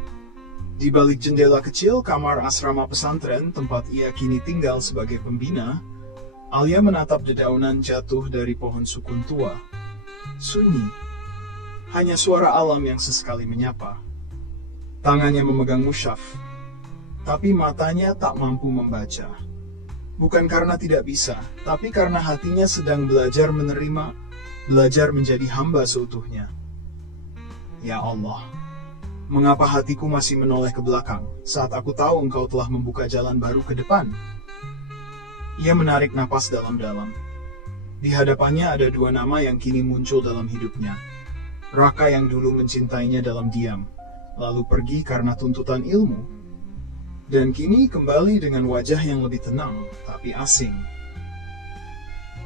Di balik jendela kecil kamar asrama pesantren tempat ia kini tinggal sebagai pembina, Alia menatap dedaunan jatuh dari pohon sukun tua. Sunyi. Hanya suara alam yang sesekali menyapa. Tangannya memegang mushaf, tapi matanya tak mampu membaca. Bukan karena tidak bisa, tapi karena hatinya sedang belajar menerima, belajar menjadi hamba seutuhnya. Ya Allah, mengapa hatiku masih menoleh ke belakang saat aku tahu Engkau telah membuka jalan baru ke depan? Ia menarik napas dalam-dalam. Di hadapannya ada dua nama yang kini muncul dalam hidupnya. Raka yang dulu mencintainya dalam diam, lalu pergi karena tuntutan ilmu, dan kini kembali dengan wajah yang lebih tenang, tapi asing.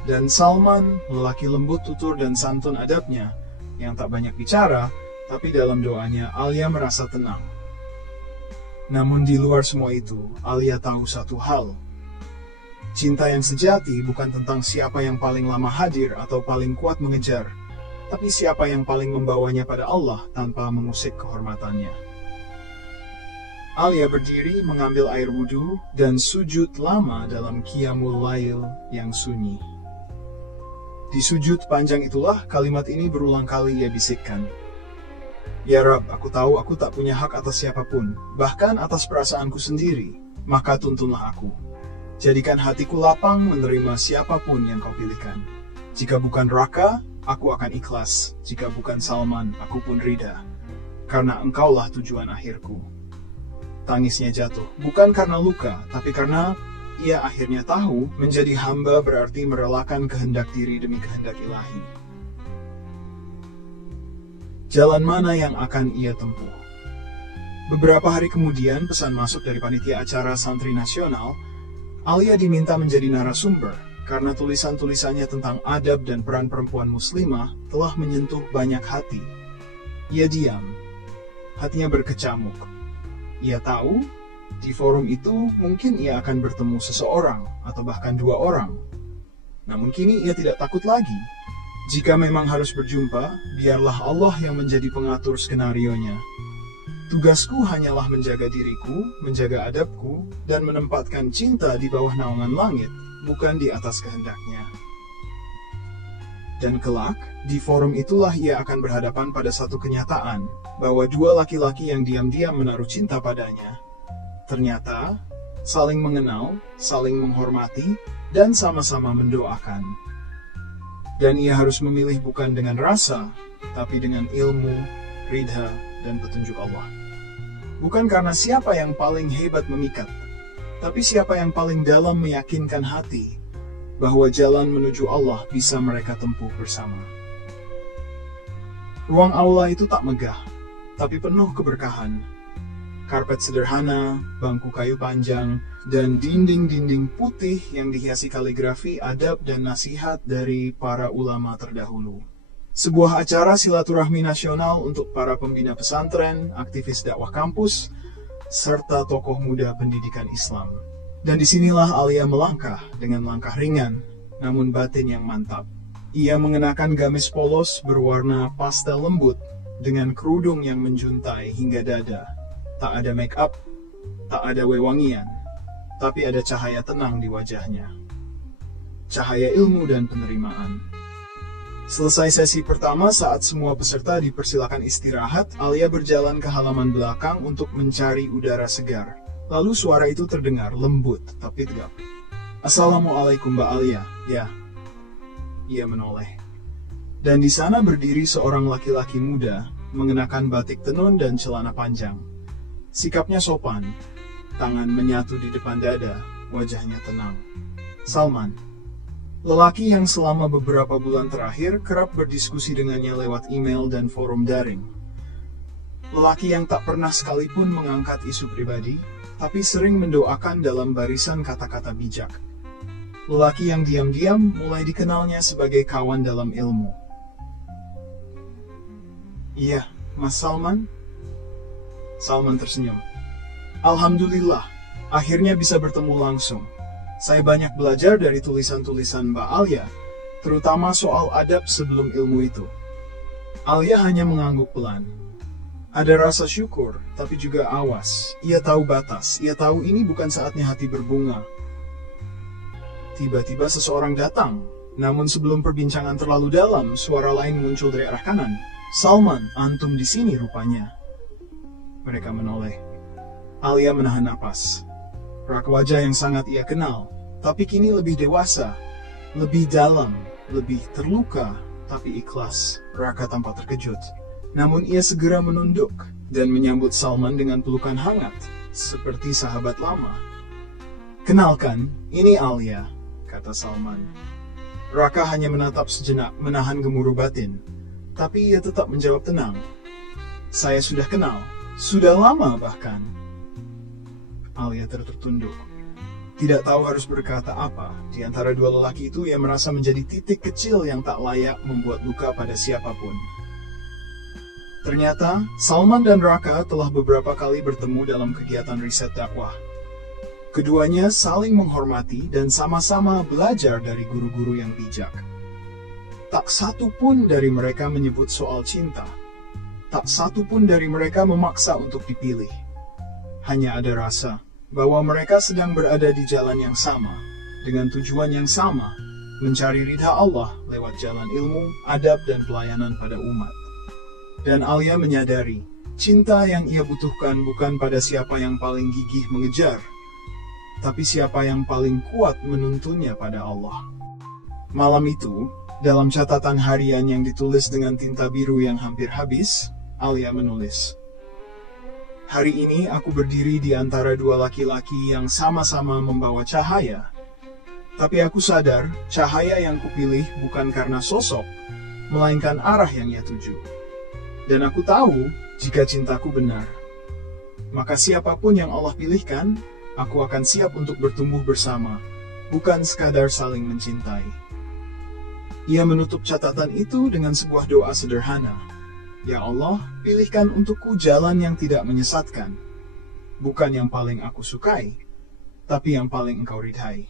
Dan Salman, lelaki lembut tutur dan santun adabnya, yang tak banyak bicara, tapi dalam doanya Alia merasa tenang. Namun di luar semua itu, Alia tahu satu hal. Cinta yang sejati bukan tentang siapa yang paling lama hadir atau paling kuat mengejar, tapi siapa yang paling membawanya pada Allah tanpa mengusik kehormatannya. Alia berdiri mengambil air wudhu dan sujud lama dalam qiyamul lail yang sunyi. Di sujud panjang itulah kalimat ini berulang kali ia bisikkan. Ya Rab, aku tahu aku tak punya hak atas siapapun, bahkan atas perasaanku sendiri, maka tuntunlah aku. Jadikan hatiku lapang menerima siapapun yang kau pilihkan. Jika bukan Raka, aku akan ikhlas. Jika bukan Salman, aku pun rida. Karena engkaulah tujuan akhirku. Tangisnya jatuh, bukan karena luka, tapi karena ia akhirnya tahu menjadi hamba berarti merelakan kehendak diri demi kehendak ilahi. Jalan mana yang akan ia tempuh? Beberapa hari kemudian pesan masuk dari panitia acara santri nasional. Alia diminta menjadi narasumber karena tulisan-tulisannya tentang adab dan peran perempuan muslimah telah menyentuh banyak hati. Ia diam, hatinya berkecamuk. Ia tahu, di forum itu mungkin ia akan bertemu seseorang atau bahkan dua orang. Namun kini ia tidak takut lagi. Jika memang harus berjumpa, biarlah Allah yang menjadi pengatur skenarionya. Tugasku hanyalah menjaga diriku, menjaga adabku, dan menempatkan cinta di bawah naungan langit, bukan di atas kehendaknya. Dan kelak, di forum itulah ia akan berhadapan pada satu kenyataan, bahwa dua laki-laki yang diam-diam menaruh cinta padanya, ternyata saling mengenal, saling menghormati, dan sama-sama mendoakan. Dan ia harus memilih bukan dengan rasa, tapi dengan ilmu, ridha, dan petunjuk Allah. Bukan karena siapa yang paling hebat memikat, tapi siapa yang paling dalam meyakinkan hati bahwa jalan menuju Allah bisa mereka tempuh bersama. Ruang aula itu tak megah, tapi penuh keberkahan. Karpet sederhana, bangku kayu panjang, dan dinding-dinding putih yang dihiasi kaligrafi adab dan nasihat dari para ulama terdahulu. Sebuah acara silaturahmi nasional untuk para pembina pesantren, aktivis dakwah kampus, serta tokoh muda pendidikan Islam. Dan disinilah Alia melangkah dengan langkah ringan, namun batin yang mantap. Ia mengenakan gamis polos berwarna pastel lembut, dengan kerudung yang menjuntai hingga dada. Tak ada make up, tak ada wewangian, tapi ada cahaya tenang di wajahnya. Cahaya ilmu dan penerimaan. Selesai sesi pertama, saat semua peserta dipersilakan istirahat, Alia berjalan ke halaman belakang untuk mencari udara segar. Lalu suara itu terdengar lembut tapi tegap. Assalamualaikum Mbak Alia. Ya. Ia menoleh. Dan di sana berdiri seorang laki-laki muda, mengenakan batik tenun dan celana panjang. Sikapnya sopan, tangan menyatu di depan dada, wajahnya tenang. Salman. Lelaki yang selama beberapa bulan terakhir kerap berdiskusi dengannya lewat email dan forum daring. Lelaki yang tak pernah sekalipun mengangkat isu pribadi, tapi sering mendoakan dalam barisan kata-kata bijak. Lelaki yang diam-diam mulai dikenalnya sebagai kawan dalam ilmu. Iya, Mas Salman? Salman tersenyum. Alhamdulillah, akhirnya bisa bertemu langsung. Saya banyak belajar dari tulisan-tulisan Mbak Alia, terutama soal adab sebelum ilmu itu. Alia hanya mengangguk pelan. Ada rasa syukur, tapi juga awas. Ia tahu batas, ia tahu ini bukan saatnya hati berbunga. Tiba-tiba seseorang datang, namun sebelum perbincangan terlalu dalam, suara lain muncul dari arah kanan. Salman, antum di sini rupanya. Mereka menoleh. Alia menahan napas. Rak wajah yang sangat ia kenal, tapi kini lebih dewasa, lebih dalam, lebih terluka, tapi ikhlas. Raka tampak terkejut. Namun ia segera menunduk dan menyambut Salman dengan pelukan hangat, seperti sahabat lama. Kenalkan, ini Alia, kata Salman. Raka hanya menatap sejenak, menahan gemuruh batin. Tapi ia tetap menjawab tenang. Saya sudah kenal, sudah lama bahkan. Alia tertunduk. Tidak tahu harus berkata apa. Di antara dua lelaki itu ia merasa menjadi titik kecil yang tak layak membuat luka pada siapapun. Ternyata, Salman dan Raka telah beberapa kali bertemu dalam kegiatan riset dakwah. Keduanya saling menghormati dan sama-sama belajar dari guru-guru yang bijak. Tak satu pun dari mereka menyebut soal cinta. Tak satu pun dari mereka memaksa untuk dipilih. Hanya ada rasa bahwa mereka sedang berada di jalan yang sama, dengan tujuan yang sama, mencari ridha Allah lewat jalan ilmu, adab, dan pelayanan pada umat. Dan Alia menyadari, cinta yang ia butuhkan bukan pada siapa yang paling gigih mengejar, tapi siapa yang paling kuat menuntunnya pada Allah. Malam itu, dalam catatan harian yang ditulis dengan tinta biru yang hampir habis, Alia menulis, "Hari ini aku berdiri di antara dua laki-laki yang sama-sama membawa cahaya. Tapi aku sadar, cahaya yang kupilih bukan karena sosok, melainkan arah yang ia tuju. Dan aku tahu, jika cintaku benar, maka siapapun yang Allah pilihkan, aku akan siap untuk bertumbuh bersama, bukan sekadar saling mencintai." Ia menutup catatan itu dengan sebuah doa sederhana. Ya Allah, pilihkan untukku jalan yang tidak menyesatkan. Bukan yang paling aku sukai, tapi yang paling engkau ridhai.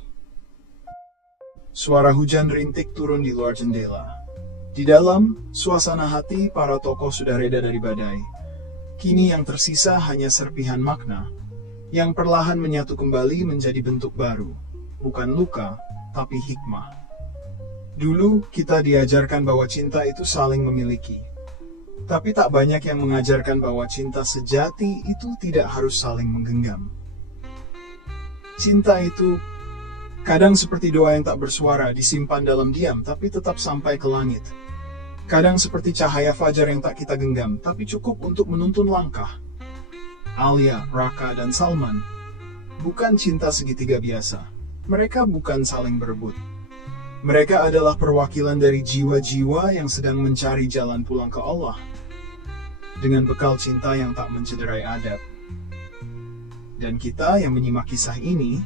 Suara hujan rintik turun di luar jendela. Di dalam, suasana hati para tokoh sudah reda dari badai. Kini yang tersisa hanya serpihan makna, yang perlahan menyatu kembali menjadi bentuk baru. Bukan luka, tapi hikmah. Dulu, kita diajarkan bahwa cinta itu saling memiliki. Tapi tak banyak yang mengajarkan bahwa cinta sejati itu tidak harus saling menggenggam. Cinta itu kadang seperti doa yang tak bersuara, disimpan dalam diam, tapi tetap sampai ke langit. Kadang seperti cahaya fajar yang tak kita genggam, tapi cukup untuk menuntun langkah. Alia, Raka, dan Salman bukan cinta segitiga biasa. Mereka bukan saling berebut. Mereka adalah perwakilan dari jiwa-jiwa yang sedang mencari jalan pulang ke Allah, dengan bekal cinta yang tak mencederai adab. Dan kita yang menyimak kisah ini,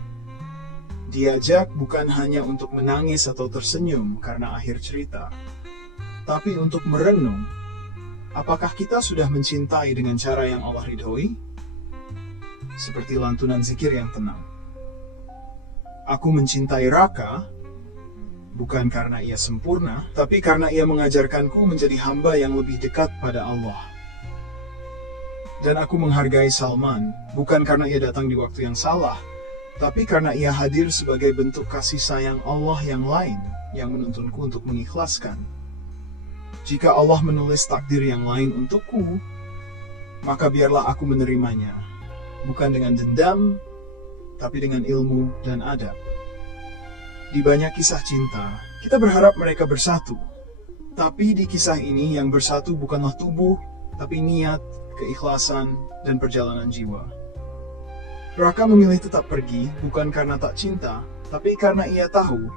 diajak bukan hanya untuk menangis atau tersenyum karena akhir cerita, tapi untuk merenung, apakah kita sudah mencintai dengan cara yang Allah ridhoi? Seperti lantunan zikir yang tenang. Aku mencintai Raka, bukan karena ia sempurna, tapi karena ia mengajarkanku menjadi hamba yang lebih dekat pada Allah. Dan aku menghargai Salman, bukan karena ia datang di waktu yang salah, tapi karena ia hadir sebagai bentuk kasih sayang Allah yang lain, yang menuntunku untuk mengikhlaskan. Jika Allah menulis takdir yang lain untukku, maka biarlah aku menerimanya, bukan dengan dendam, tapi dengan ilmu dan adab. Di banyak kisah cinta, kita berharap mereka bersatu. Tapi di kisah ini yang bersatu bukanlah tubuh, tapi niat, keikhlasan, dan perjalanan jiwa. Raka memilih tetap pergi, bukan karena tak cinta, tapi karena ia tahu,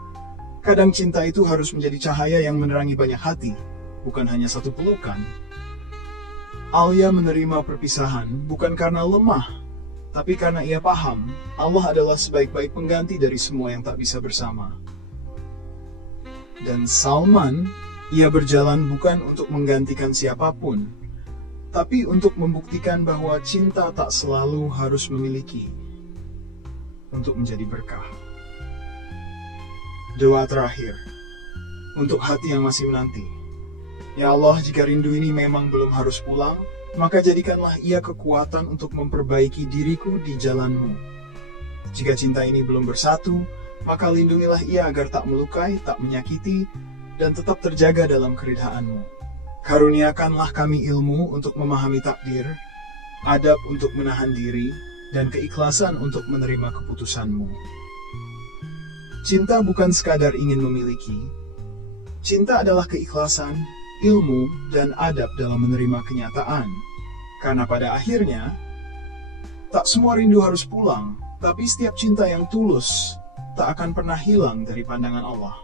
kadang cinta itu harus menjadi cahaya yang menerangi banyak hati, bukan hanya satu pelukan. Alia menerima perpisahan, bukan karena lemah, tapi karena ia paham, Allah adalah sebaik-baik pengganti dari semua yang tak bisa bersama. Dan Salman, ia berjalan bukan untuk menggantikan siapapun, tapi untuk membuktikan bahwa cinta tak selalu harus memiliki, untuk menjadi berkah. Doa terakhir, untuk hati yang masih menanti. Ya Allah, jika rindu ini memang belum harus pulang, maka jadikanlah ia kekuatan untuk memperbaiki diriku di jalan-Mu. Jika cinta ini belum bersatu, maka lindungilah ia agar tak melukai, tak menyakiti, dan tetap terjaga dalam keridhaan-Mu. Karuniakanlah kami ilmu untuk memahami takdir, adab untuk menahan diri, dan keikhlasan untuk menerima keputusan-Mu. Cinta bukan sekadar ingin memiliki. Cinta adalah keikhlasan, ilmu, dan adab dalam menerima kenyataan. Karena pada akhirnya, tak semua rindu harus pulang, tapi setiap cinta yang tulus tak akan pernah hilang dari pandangan Allah.